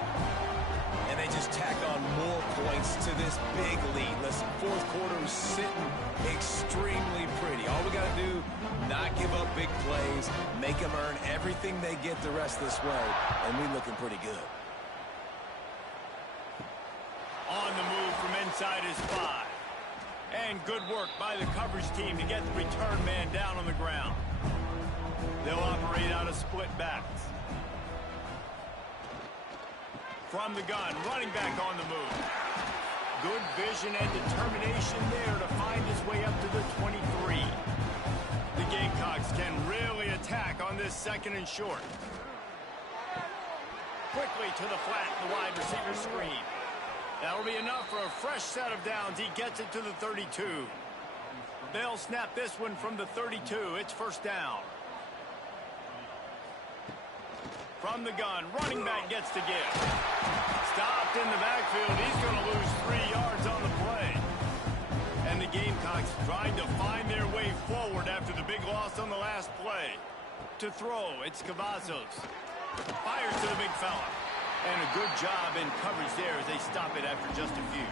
And they just tack on more points to this big lead. Listen, 4th quarter is sitting extremely pretty. All we got to do, not give up big plays, make them earn everything they get the rest of this way, and we're looking pretty good. On the move from inside his 5. And good work by the coverage team to get the return man down on the ground. They'll operate out of split backs. From the gun, running back on the move. Good vision and determination there to find his way up to the 23. The Gamecocks can really attack on this 2nd and short. Quickly to the flat, the wide receiver screen. That'll be enough for a fresh set of downs. He gets it to the 32. They'll snap this one from the 32. It's 1st down. From the gun, running back gets to give. Stopped in the backfield. He's going to lose 3 yards on the play. And the Gamecocks trying to find their way forward after the big loss on the last play. To throw, it's Cavazos. Fires to the big fella. And a good job in coverage there as they stop it after just a few.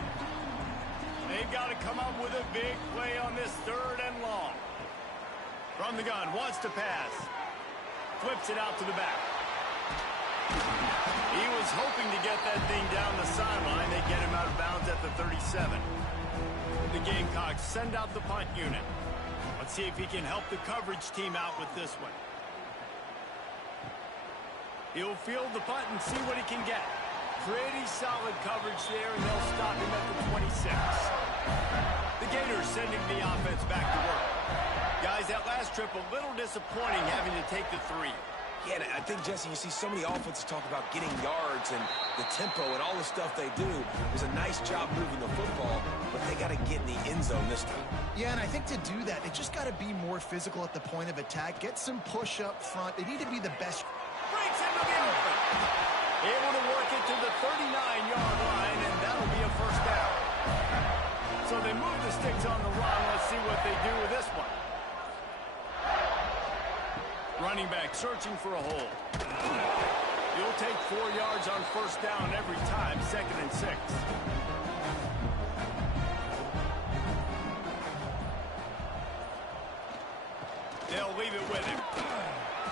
They've got to come up with a big play on this 3rd and long. From the gun, wants to pass. Flips it out to the back. He was hoping to get that thing down the sideline. They get him out of bounds at the 37. The Gamecocks send out the punt unit. Let's see if he can help the coverage team out with this one. He'll field the punt and see what he can get. Pretty solid coverage there, and they'll stop him at the 26. The Gators sending the offense back to work. Guys, that last trip a little disappointing having to take the 3. Yeah, and I think, Jesse, you see so many offenses talk about getting yards and the tempo and all the stuff they do. It was a nice job moving the football, but they got to get in the end zone this time. Yeah, and I think to do that, they just got to be more physical at the point of attack. Get some push up front. They need to be the best. Breaks into the open. Able to work it to the 39-yard line, and that'll be a 1st down. So they move the sticks on the run. Let's see what they do with this one. Running back searching for a hole. You'll take 4 yards on first down every time, 2nd and 6. They'll leave it with him.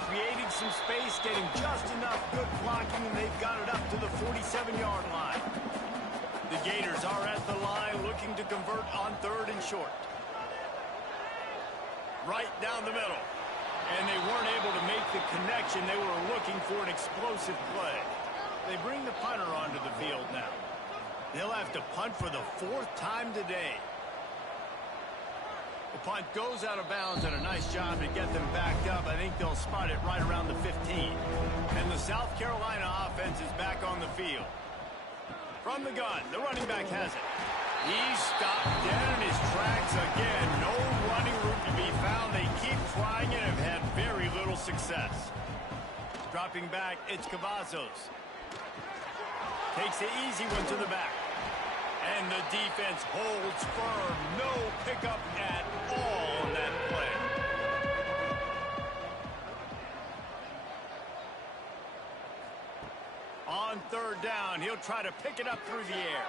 Creating some space, getting just enough good blocking, and they've got it up to the 47-yard line. The Gators are at the line looking to convert on 3rd and short. Right down the middle. And they weren't able to make the connection. They were looking for an explosive play. They bring the punter onto the field now. They'll have to punt for the 4th time today. The punt goes out of bounds, and a nice job to get them backed up. I think they'll spot it right around the 15. And the South Carolina offense is back on the field. From the gun, the running back has it. He's stopped dead in his tracks again. No running room to be found. They keep trying and have had very little success. Dropping back, it's Cavazos. Takes the easy one to the back. And the defense holds firm. No pickup at all on that play. On 3rd down, he'll try to pick it up through the air.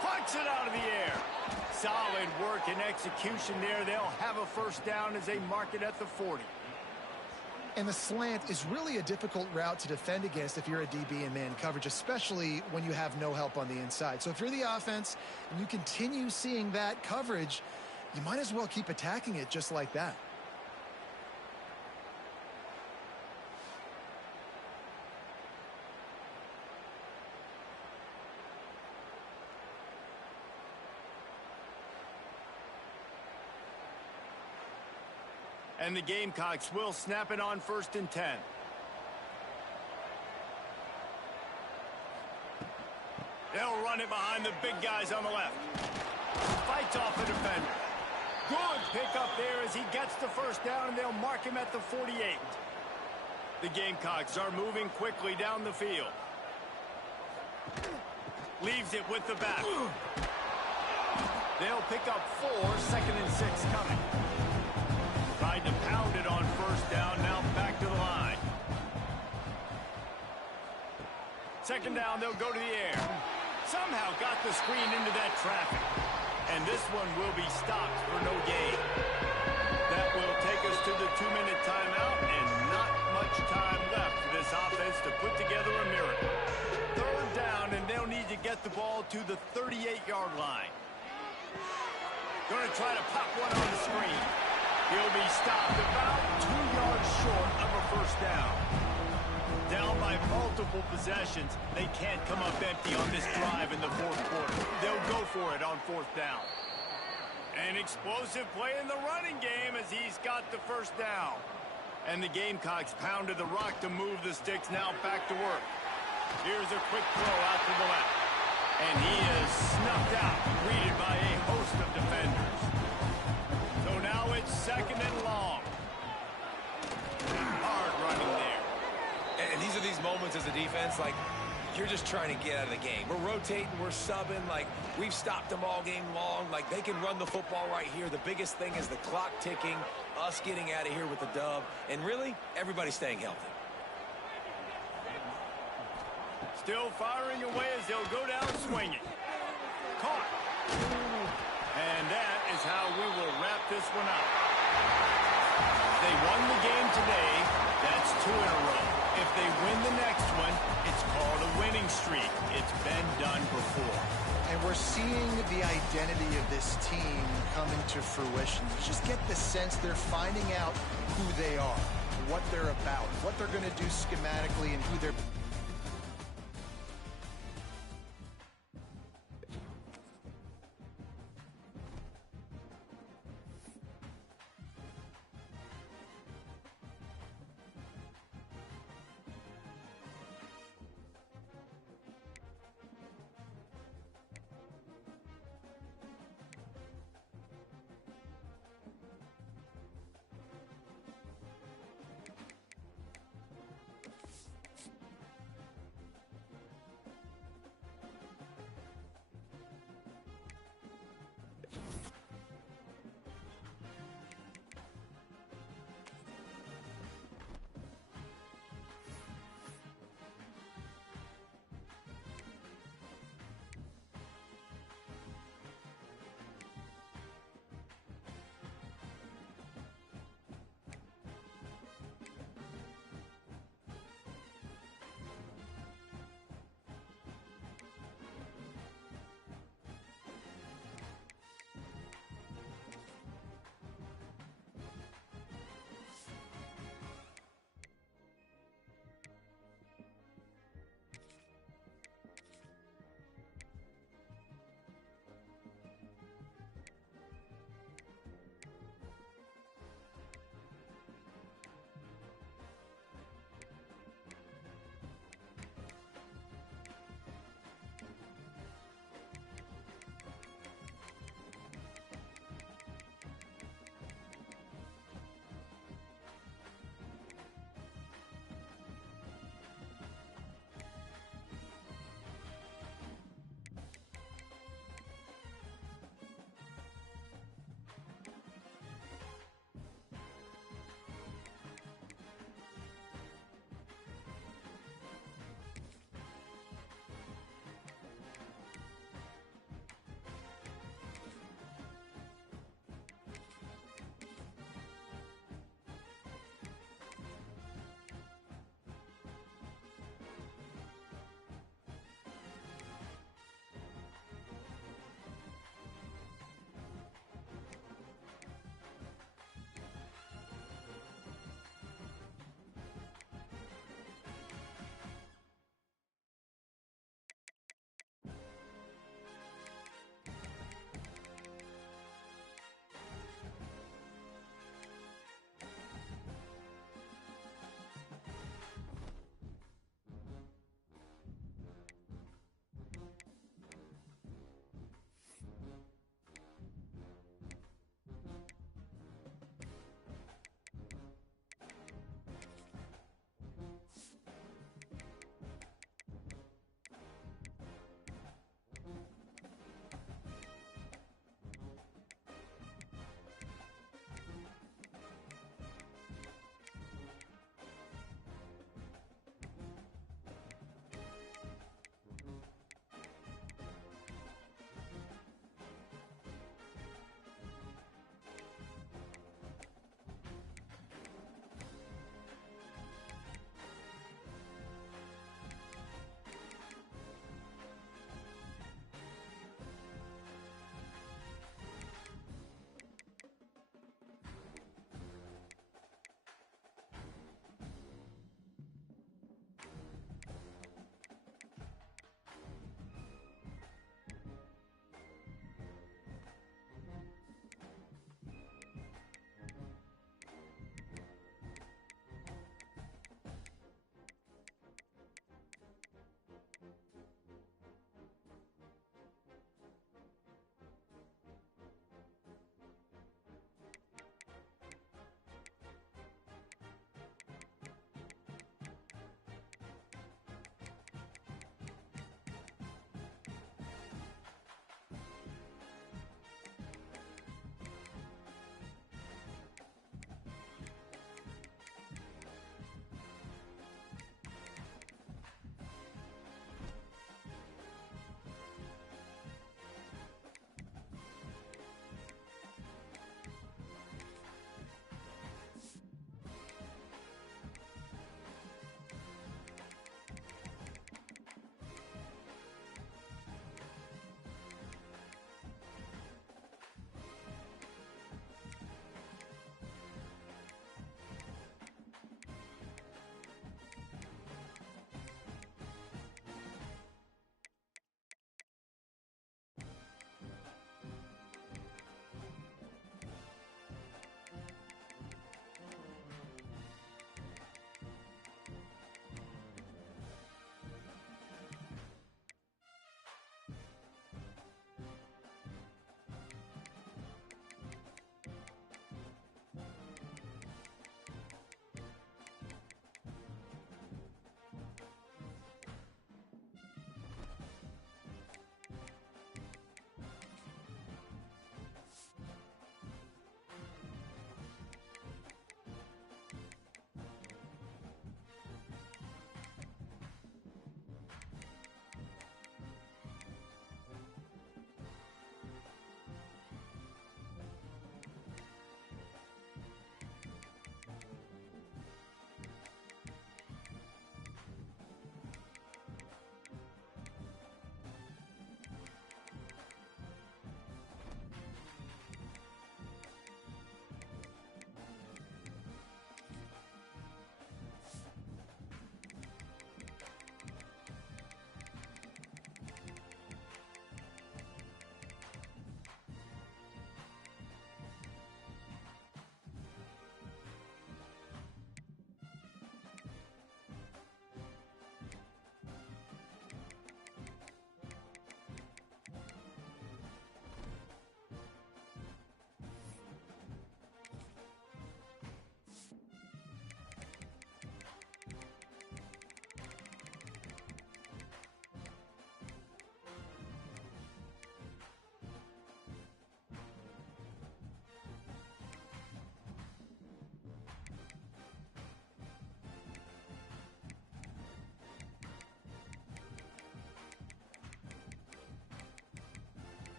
Punts it out of the air. Solid work and execution there. They'll have a first down as they mark it at the 40. And the slant is really a difficult route to defend against if you're a DB in man coverage, especially when you have no help on the inside. So if you're the offense and you continue seeing that coverage, you might as well keep attacking it just like that. And the Gamecocks will snap it on 1st and 10. They'll run it behind the big guys on the left. Fights off the defender. Good pickup there as he gets the first down, and they'll mark him at the 48. The Gamecocks are moving quickly down the field. Leaves it with the back. They'll pick up 4, 2nd and 6 coming. Tried to pound it on first down, now back to the line. 2nd down, they'll go to the air. Somehow got the screen into that traffic. And this one will be stopped for no gain. That will take us to the 2-minute timeout, and not much time left for this offense to put together a miracle. 3rd down, and they'll need to get the ball to the 38-yard line. Going to try to pop one on the screen. He'll be stopped about 2 yards short of a first down. Down by multiple possessions, they can't come up empty on this drive in the 4th quarter. They'll go for it on 4th down. An explosive play in the running game as he's got the first down. And the Gamecocks pounded the rock to move the sticks, now back to work. Here's a quick throw out to the left. And he is snuffed out, greeted by a host of defenders. So now it's 2nd and long. Hard running there. And these are these moments as a defense, like, you're just trying to get out of the game. We're rotating, we're subbing, like, we've stopped them all game long. Like, they can run the football right here. The biggest thing is the clock ticking, us getting out of here with the dub, and really, everybody staying healthy. Still firing away as they'll go down swinging. Caught. And that is how we will wrap this one up. They won the game today. That's 2 in a row. If they win the next one, it's called a winning streak. It's been done before. And we're seeing the identity of this team coming to fruition. You just get the sense they're finding out who they are, what they're about, what they're going to do schematically, and who they're...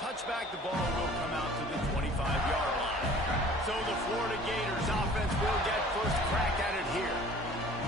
touchback, the ball will come out to the 25-yard line. So the Florida Gators offense will get first crack at it here.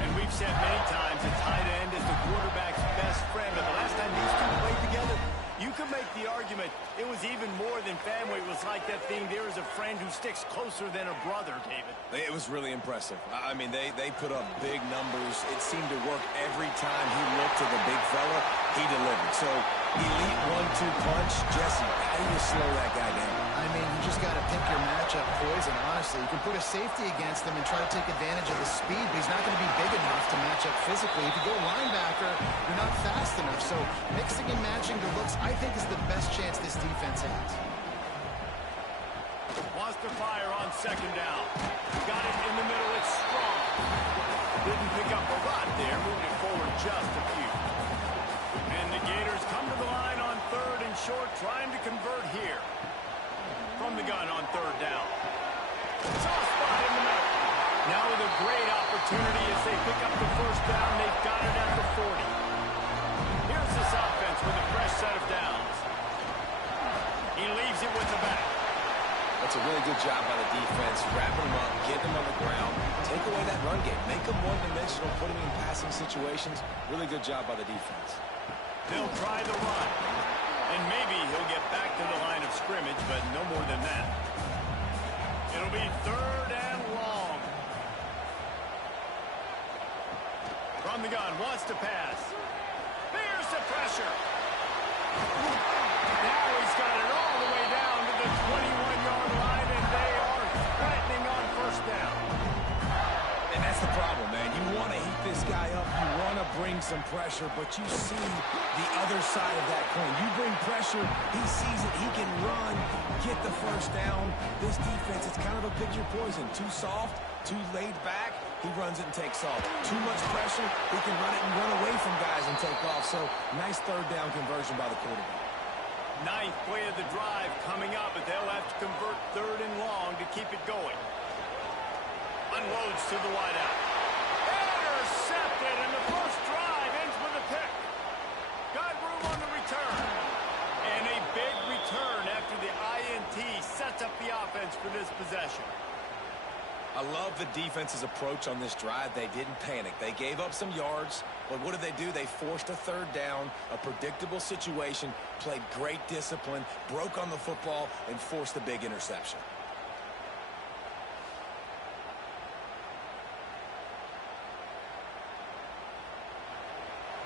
And we've said many times a tight end is the quarterback's best friend. But the last time these two played together, you could make the argument it was even more than family. It was like that thing, there is a friend who sticks closer than a brother, David. It was really impressive. I mean, they put up big numbers. It seemed to work every time he looked to the big fella. He delivered. So, elite 1-2 punch. Jesse, how do you slow that guy down? I mean, you just got to pick your matchup poison, honestly. You can put a safety against him and try to take advantage of his speed, but he's not going to be big enough to match up physically. If you go linebacker, you're not fast enough. So mixing and matching the looks, I think, is the best chance this defense has. Wants to fire on second down. Got it in the middle. It's strong. Didn't pick up a lot there. Moved it forward just a few. And the Gators come to the line on third and short, trying to convert here. From the gun on third down. Soft spot in the middle. Now with a great opportunity as they pick up the first down. They've got it at the 40. Here's this offense with a fresh set of downs. He leaves it with the back. That's a really good job by the defense. Wrapping them up, get them on the ground, take away that run game, make them one-dimensional, put them in passing situations. Really good job by the defense. They'll try the run. And maybe he'll get back to the line of scrimmage, but no more than that. It'll be third and long. From the gun, wants to pass. There's the pressure. Now he's got it all the way down to the 21-yard line, and they are threatening on first down. And that's the problem, man. You want to heat this guy up. You want to bring some pressure, but you see the other side of that coin. You bring pressure, he sees it, he can run, get the first down. This defense, it's kind of a pick your poison. Too soft, too laid back, he runs it and takes off. Too much pressure, he can run it and run away from guys and take off. So, nice third down conversion by the quarterback. Ninth play of the drive coming up, but they'll have to convert third and long to keep it going. Unloads to the wideout. Intercepted, and the first drive ends with a pick. Got room on the return. And a big return after the INT sets up the offense for this possession. I love the defense's approach on this drive. They didn't panic. They gave up some yards, but what did they do? They forced a third down, a predictable situation, played great discipline, broke on the football, and forced a big interception.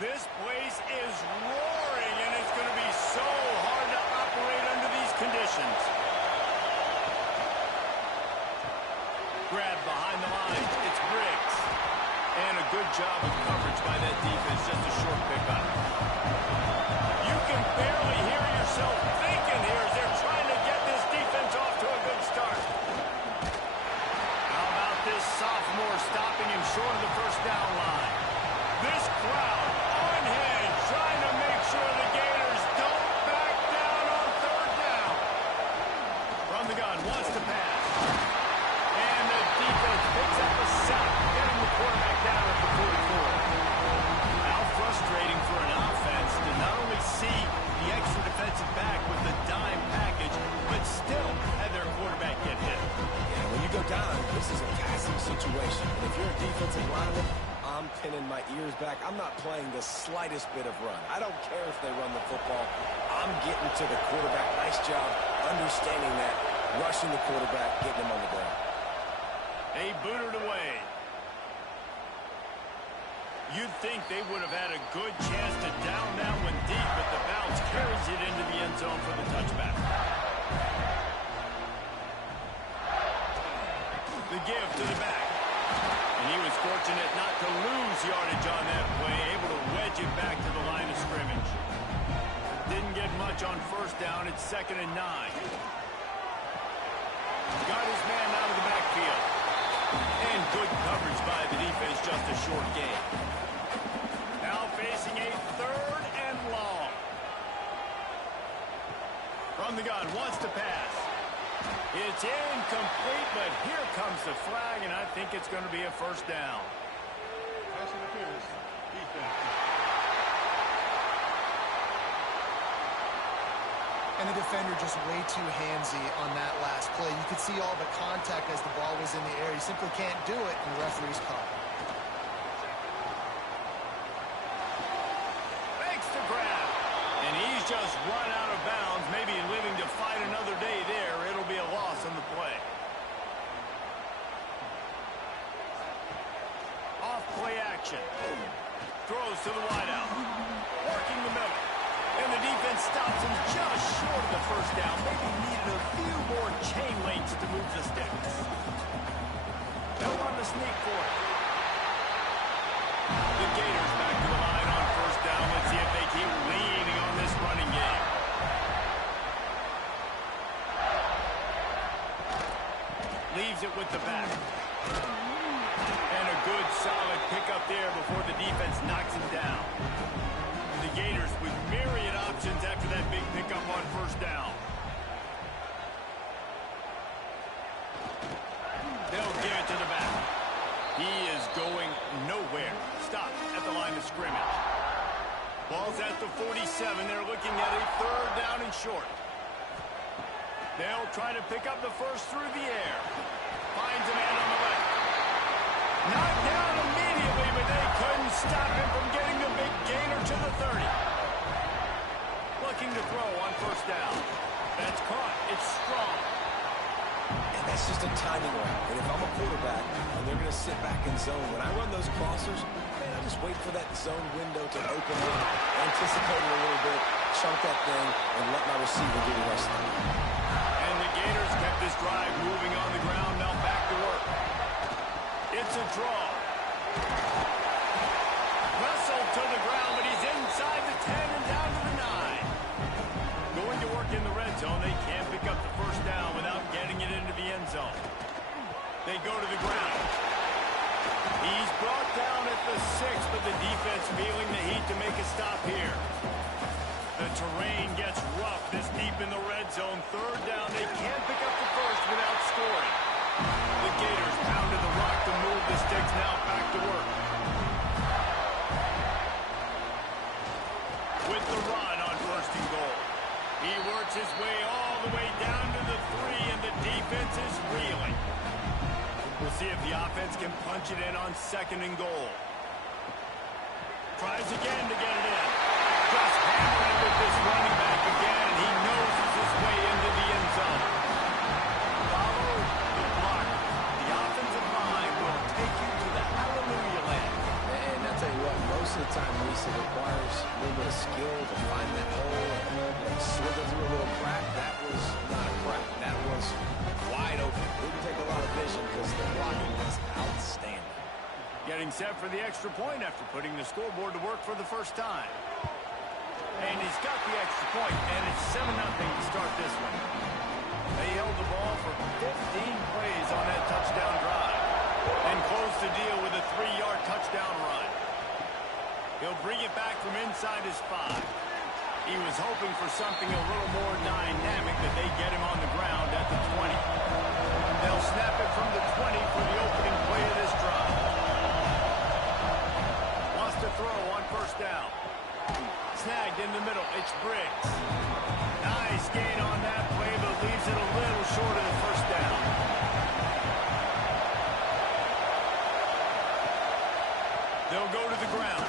This place is roaring, and it's going to be so hard to operate under these conditions. Grab behind the line. It's Briggs. And a good job of coverage by that defense. Just a short pickup. You can barely hear yourself thinking here as they're trying to get this defense off to a good start. How about this sophomore stopping him short of the first down line? This crowd unhinged, trying to make sure the Gators don't back down on third down. From the gun, wants to pass. And the defense picks up a sack, getting the quarterback down at the 44. How frustrating for an offense to not only see the extra defensive back with the dime package, but still have their quarterback get hit. Yeah, when you go down, this is a passing situation. And if you're a defensive lineman, I'm pinning my ears back. I'm not playing the slightest bit of run. I don't care if they run the football. I'm getting to the quarterback. Nice job understanding that, rushing the quarterback, getting him on the ground. They booted away. You'd think they would have had a good chance to down that one deep, but the bounce carries it into the end zone for the touchback. The give to the back. And he was fortunate not to lose yardage on that play, able to wedge it back to the line of scrimmage. Didn't get much on first down. It's 2nd and 9. Got his man out of the backfield. And good coverage by the defense, just a short gain. Now facing a third and long. From the gun, wants to pass. It's incomplete, but here comes the flag, and I think it's going to be a first down. Pass interference, defense. And the defender just way too handsy on that last play. You could see all the contact as the ball was in the air. He simply can't do it, and the referee's caught. Makes the grab. And he's just run out of bounds, maybe living to fight another day there. It'll be a loss on the play. Off play action. Throws to the wideout. Working the middle. And the defense stops him just short of the first down. Maybe needed a few more chain links to move the sticks. They'll run the sneak for it. The Gators back to the line on first down. Let's see if they keep leaning on this running game. Leaves it with the back. And a good, solid pickup there before the defense knocks him down. The Gators with myriad options after that big pickup on first down. They'll give it to the back. He is going nowhere. Stop at the line of scrimmage. Ball's at the 47. They're looking at a third down and short. They'll try to pick up the first through the air. Finds a man on the left. Knocked down immediately, but they couldn't stop him from getting the big gainer to the 30. Looking to throw on first down. That's caught. It's strong. And that's just a timing route. And if I'm a quarterback and they're going to sit back in zone, when I run those crossers, man, I just wait for that zone window to open up, anticipate it a little bit, chunk that thing, and let my receiver do the rest of it. And the Gators kept this drive moving on the ground. Now back to work. It's a draw. Wrestled to the ground, but he's inside the 10 and down to the 9. Going to work in the red zone. They can't pick up the first down without getting it into the end zone. They go to the ground. He's brought down at the 6, but the defense feeling the heat to make a stop here. The terrain gets rough this deep in the red zone. Third down. They can't pick up the first without scoring. The Gators pounded the rock to move the sticks. Now back to work. With the run on first and goal. He works his way all the way down to the 3, and the defense is reeling. We'll see if the offense can punch it in on second and goal. Tries again to get it in. Just hammering with this running back again. He noses his way into the end zone. Follow the block. The offensive line will take you to the hallelujah land. And I'll tell you what, most of the time, Reese, it requires a little bit of skill to find that hole and slither through a little crack. That was not a crack. That was wide open. It didn't take a lot of vision because the blocking was outstanding. Getting set for the extra point after putting the scoreboard to work for the first time. And he's got the extra point, and it's 7-0 to start this one. They held the ball for 15 plays on that touchdown drive and closed the deal with a 3-yard touchdown run. He'll bring it back from inside his 5. He was hoping for something a little more dynamic, that they get him on the ground at the 20. They'll snap it from the 20 for the opening play of this drive. Wants to throw on first down. Snagged in the middle. It's Briggs. Nice gain on that play, but leaves it a little short of the first down. They'll go to the ground.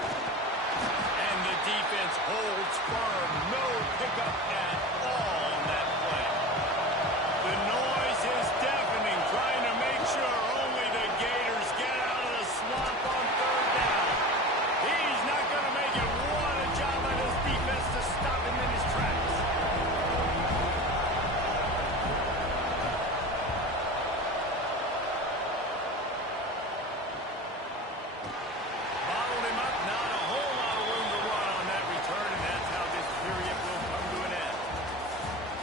And the defense holds firm. No pickup at all on that play. The noise is deafening, trying to make sure only the Gators get out of the swamp on third down. He's not going to make it. What a job by this defense to stop him in his tracks. Bottled him up. Not a whole lot of room to run on that return, and that's how this period will come to an end.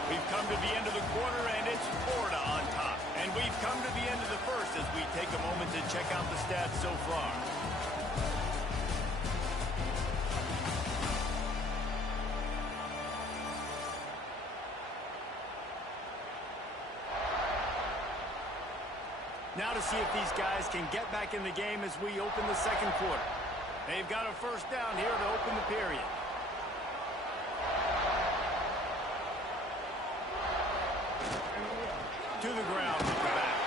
We've come to the end of the quarter, and it's Florida on top. And we've come to the end of the first as we take a moment to check out the stats so far. Now to see if these guys can get back in the game as we open the second quarter. They've got a first down here to open the period. to the ground with the back.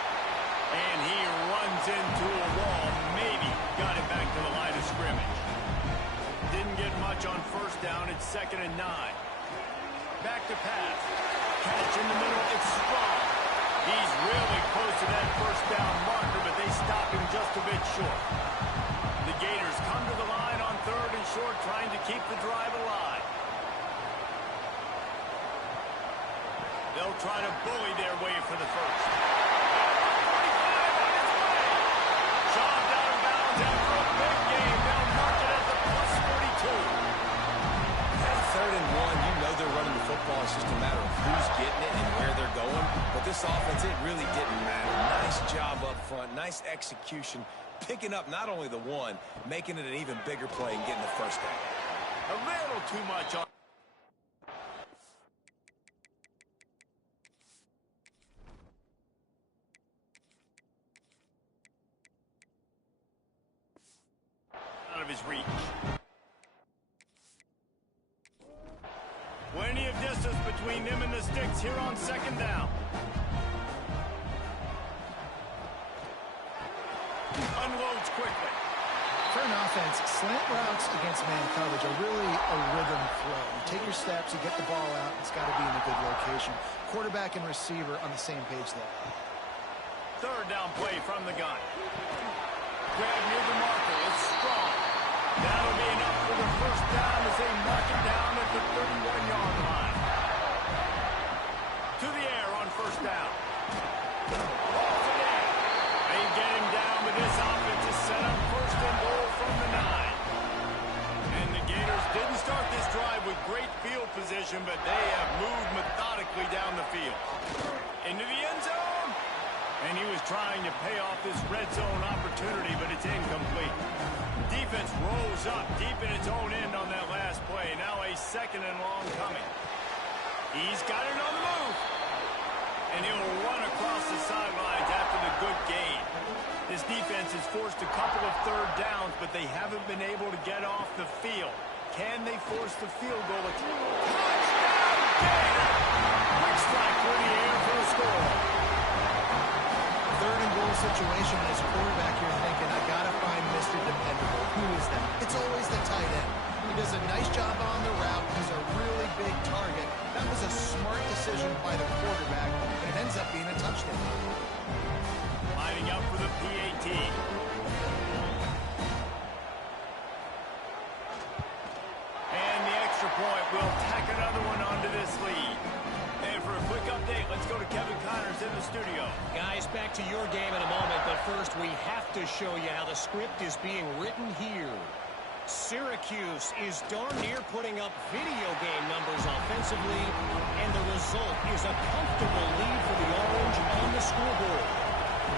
And he runs into a wall. Maybe got it back to the line of scrimmage. Didn't get much on first down. It's 2nd and 9. Back to pass. Catch in the middle. It's strong. He's really close to that first down marker, but they stop him just a bit short. The Gators come to the line on 3rd and short, trying to keep the drive alive. They'll try to bully their way for the first. 45 on its way. Shoved out of bounds after a big game. They'll mark it at the +42. At 3rd and 1, you know they're running the football. It's just a matter of who's getting it and where they're going. But this offense, it really didn't matter. Nice job up front. Nice execution. Picking up not only the one, making it an even bigger play and getting the first down. A little too much on. Out of his reach. Plenty of distance between them and the sticks here on 2nd down. Unloads quickly. For an offense, slant routes against man coverage are really a rhythm throw. You take your steps, you get the ball out, it's got to be in a good location. Quarterback and receiver on the same page there. 3rd down play from the gun. Grab near the marker. It's strong. That'll be enough for the first down as they mark it down at the 31-yard line. To the air on 1st down. Balls it in. They get him down, but this offense is set up 1st and goal from the 9. And the Gators didn't start this drive with great field position, but they have moved methodically down the field. Into the end zone. And he was trying to pay off this red zone opportunity, but it's incomplete. Defense rolls up deep in its own end on that last play. Now a 2nd and long coming. He's got it on the move. And he'll run across the sidelines after the good gain. This defense has forced a couple of 3rd downs, but they haven't been able to get off the field. Can they force the field goal? Touchdown, Gator! Quick strike through the air for a score. 3rd and goal situation as a quarterback, you're thinking, I got to find Mr. Dependable. Who is that? It's always the tight end. He does a nice job on the route. He's a really big target. That was a smart decision by the quarterback, and it ends up being a touchdown. Lining up for the PAT. And the extra point will tack another one onto this lead. And for a quick update, let's go to Kevin Connors in the studio. Guys, back to your game in a moment, but first we have to show you how the script is being written here. Syracuse is darn near putting up video game numbers offensively, and the result is a comfortable lead for the Orange on the scoreboard.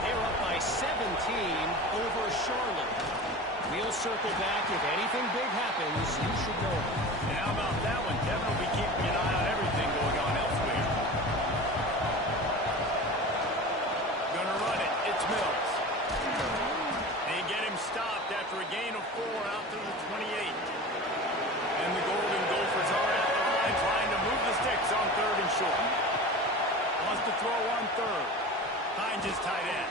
They're up by 17 over Charlotte. We'll circle back. If anything big happens, you should know. And how about that one? Kevin will be keeping an eye on everything going on elsewhere. Gonna run it. It's Mills. They get him stopped after a gain of 4 out to the 28. And the Golden Gophers are at the line trying to move the sticks on 3rd and short. Wants to throw on 3rd. Hines is tight end.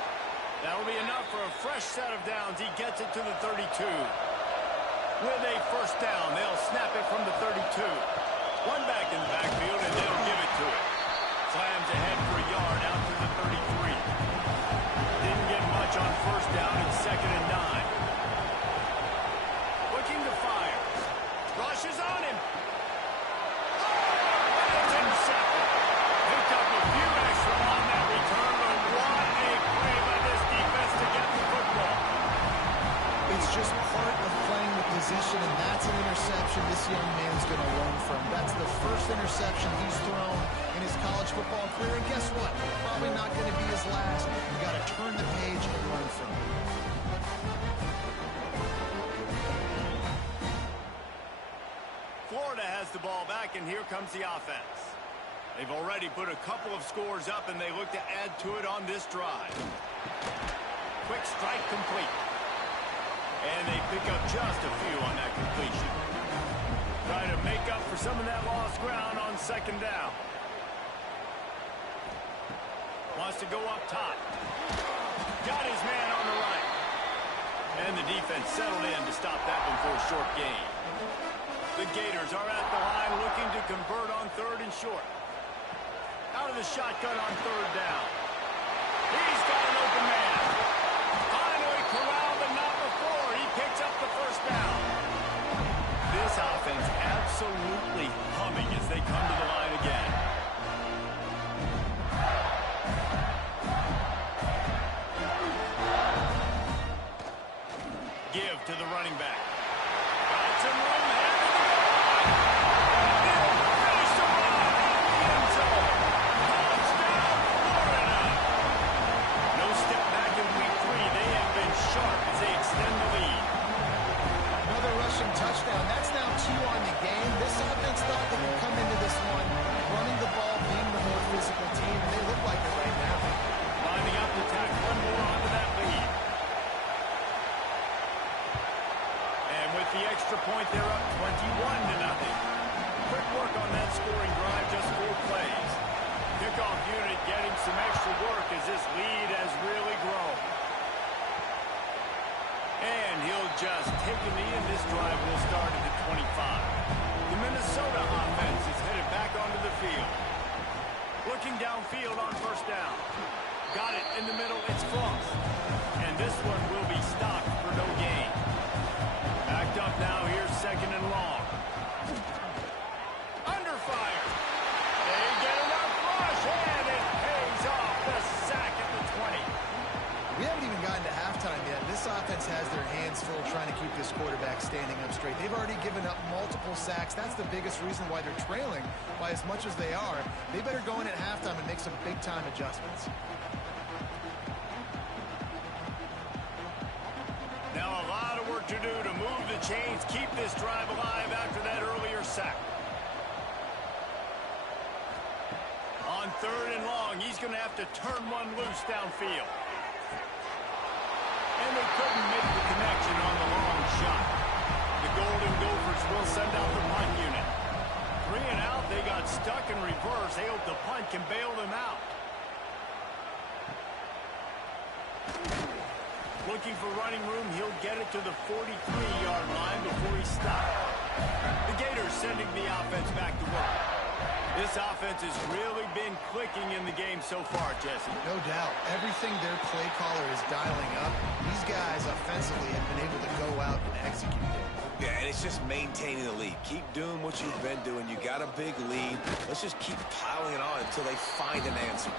That'll be enough for a fresh set of downs. He gets it to the 32. With a first down, they'll snap it from the 32. One back in the backfield, and they'll give it to him. Slams ahead for a yard out to the 33. Didn't get much on first down. It's 2nd and 9. Looking to fire. Rushes on him. Oh, it's intercepted. Picked up a few extra on that return, but what a play by this defense to get the football. It's just part of playing the position, and that's an interception this young man's going to learn from. That's the first interception he's thrown in his college football career, and guess what? Probably not going to be his last. You got to turn the page and learn from it. Florida has the ball back, and here comes the offense. They've already put a couple of scores up, and they look to add to it on this drive. Quick strike complete. And they pick up just a few on that completion. Try to make up for some of that lost ground on 2nd down. Wants to go up top. Got his man on the right. And the defense settled in to stop that one for a short gain. The Gators are at the line looking to convert on 3rd and short. Out of the shotgun on 3rd down. He's got an open man. Finally corralled, but not before. He picks up the first down. This offense absolutely humming as they come to the line again. Give to the running back. Got some room ahead of the goal. They'll finish the run in the end zone. Touchdown, Florida. No step back in week 3. They have been sharp as they extend the lead. Another rushing touchdown. That's now 2 on the game. This offense thought they could come into this one running the ball, being the more physical team, and they look like it right now. Lining up to tack one more onto that lead. And with the extra point, they're up 21-0. Quick work on that scoring drive, just 4 plays. Kickoff unit getting some extra work as this lead has really grown. And he'll just take a knee, and this drive will start at the 25. The Minnesota offense is headed back onto the field. Looking downfield on 1st down. Got it in the middle. It's Floss. And this one will be stopped for no gain. Backed up now. Here's 2nd and long. Under fire. They get enough rush, and it pays off. The sack at the 20. We haven't even gotten to halftime yet. This offense has their hands full trying to keep this quarterback standing up straight. They've already given up multiple sacks. That's the biggest reason why they're trailing by as much as they are. They better go in at halftime and make some big-time adjustments. Now a lot of work to do to move the chains, keep this drive alive after that earlier sack. On 3rd and long, he's going to have to turn one loose downfield. And they couldn't make the connection on the long shot. The Golden Gophers will send out the punt unit. 3 and out, they got stuck in reverse. They hope the punt can bail them out. Looking for running room, he'll get it to the 43-yard line before he stopped. The Gators sending the offense back to work. This offense has really been clicking in the game so far, Jesse. No doubt. Everything their play caller is dialing up, these guys offensively have been able to go out and execute it. Yeah, and it's just maintaining the lead. Keep doing what you've been doing. You got a big lead. Let's just keep piling it on until they find an answer.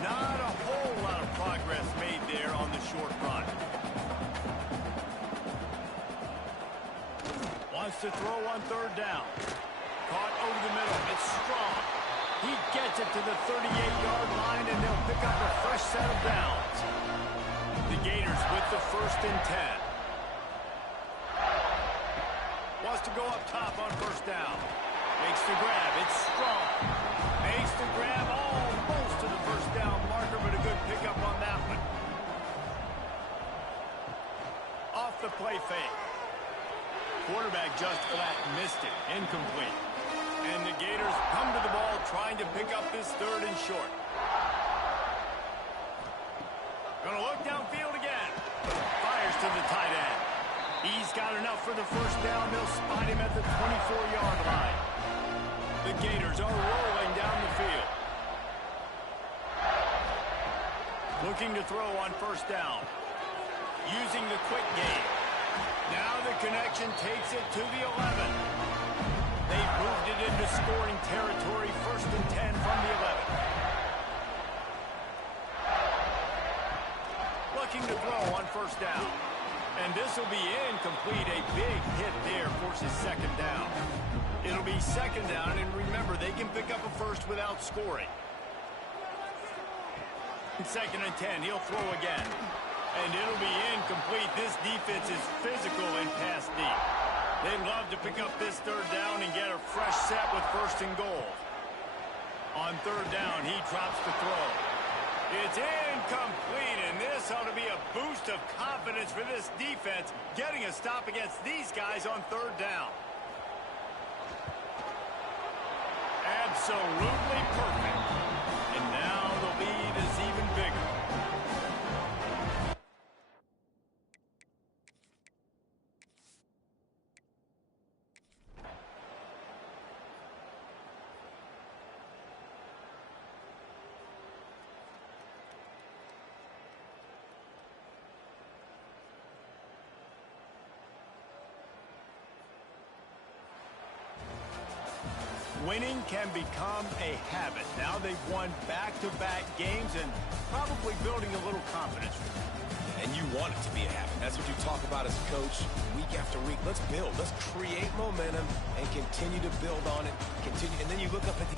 Not a whole lot of progress made there on the short run. Wants to throw on 3rd down. Caught over the middle. It's Strong. He gets it to the 38-yard line, and they'll pick up a fresh set of downs. The Gators with the 1st and 10. Wants to go up top on 1st down. Makes the grab. It's Strong. Makes the grab almost to the 1st down marker, but a good pickup on that one. Off the play fake. Quarterback just flat missed it. Incomplete. And the Gators come to the ball trying to pick up this 3rd and short. Gonna look downfield again. Fires to the tight end. He's got enough for the 1st down. They'll spot him at the 24-yard line. The Gators are rolling down the field. Looking to throw on 1st down. Using the quick game. Now the connection takes it to the 11. They've moved it into scoring territory. 1st and 10 from the 11. Looking to throw on 1st down. And this will be incomplete. A big hit there forces 2nd down. It'll be 2nd down, and remember, they can pick up a 1st without scoring. 2nd and 10, he'll throw again. And it'll be incomplete. This defense is physical and pass deep. They'd love to pick up this 3rd down and get a fresh set with 1st and goal. On 3rd down, he drops the throw. It's incomplete, and this ought to be a boost of confidence for this defense, getting a stop against these guys on 3rd down. Absolutely perfect. And now the lead is even Winning can become a habit. Now they've won back-to-back games and probably building a little confidence. And you want it to be a habit. That's what you talk about as a coach week after week. Let's build. Let's create momentum and continue to build on it. Continue, and then you look up at the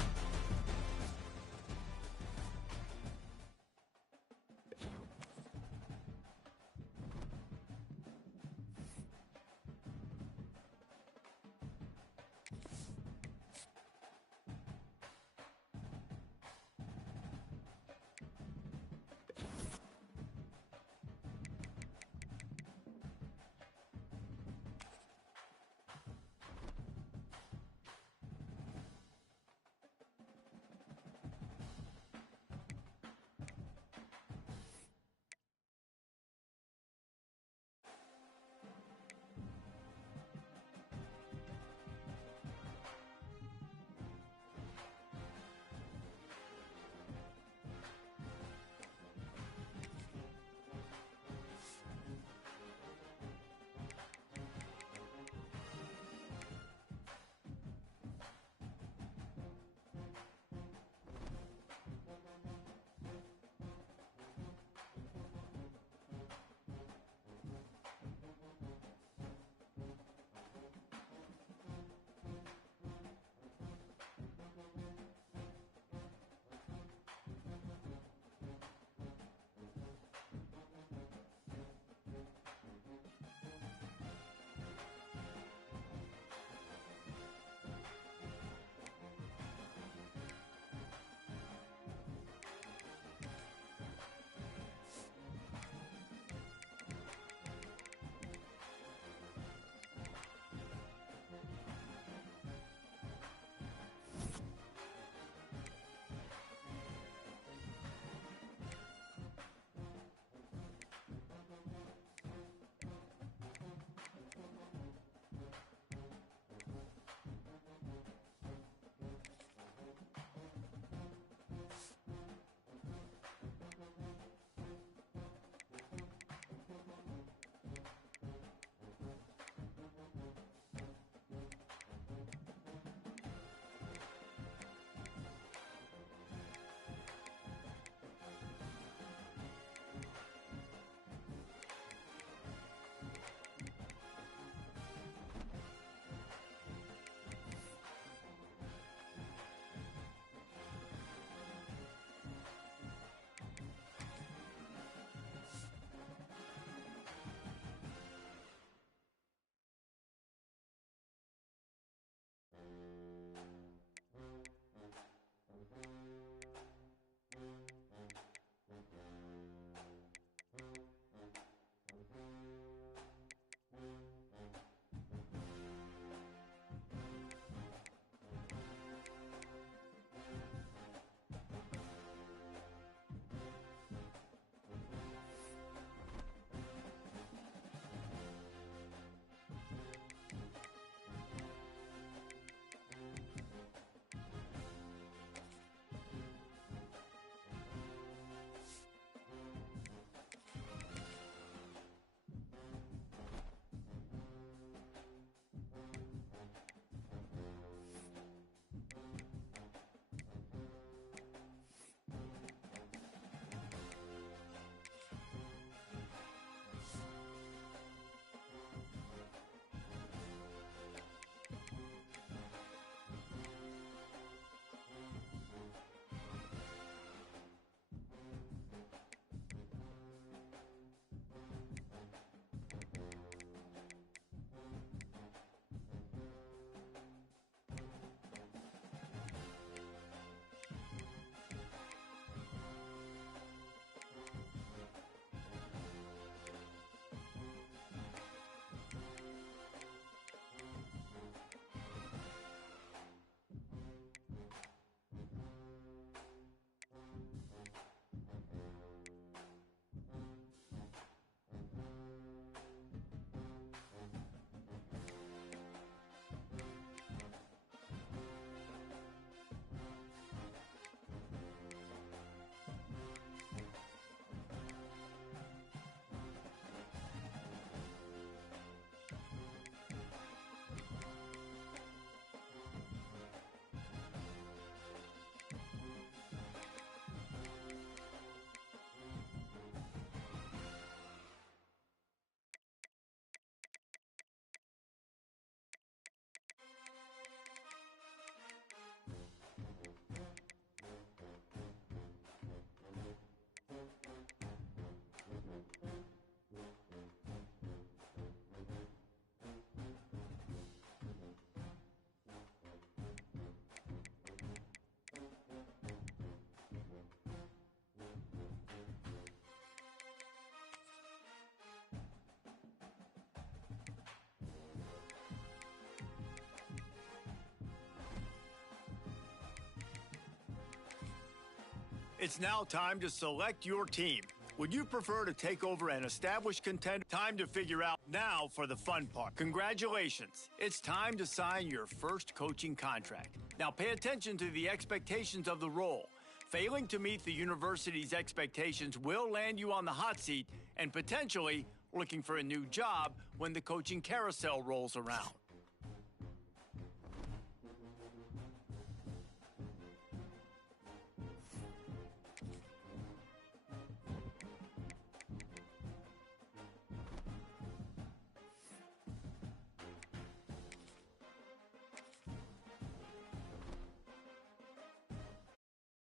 It's now time to select your team. Would you prefer to take over an established contender? Time to figure out now for the fun part. Congratulations. It's time to sign your first coaching contract. Now pay attention to the expectations of the role. Failing to meet the university's expectations will land you on the hot seat and potentially looking for a new job when the coaching carousel rolls around.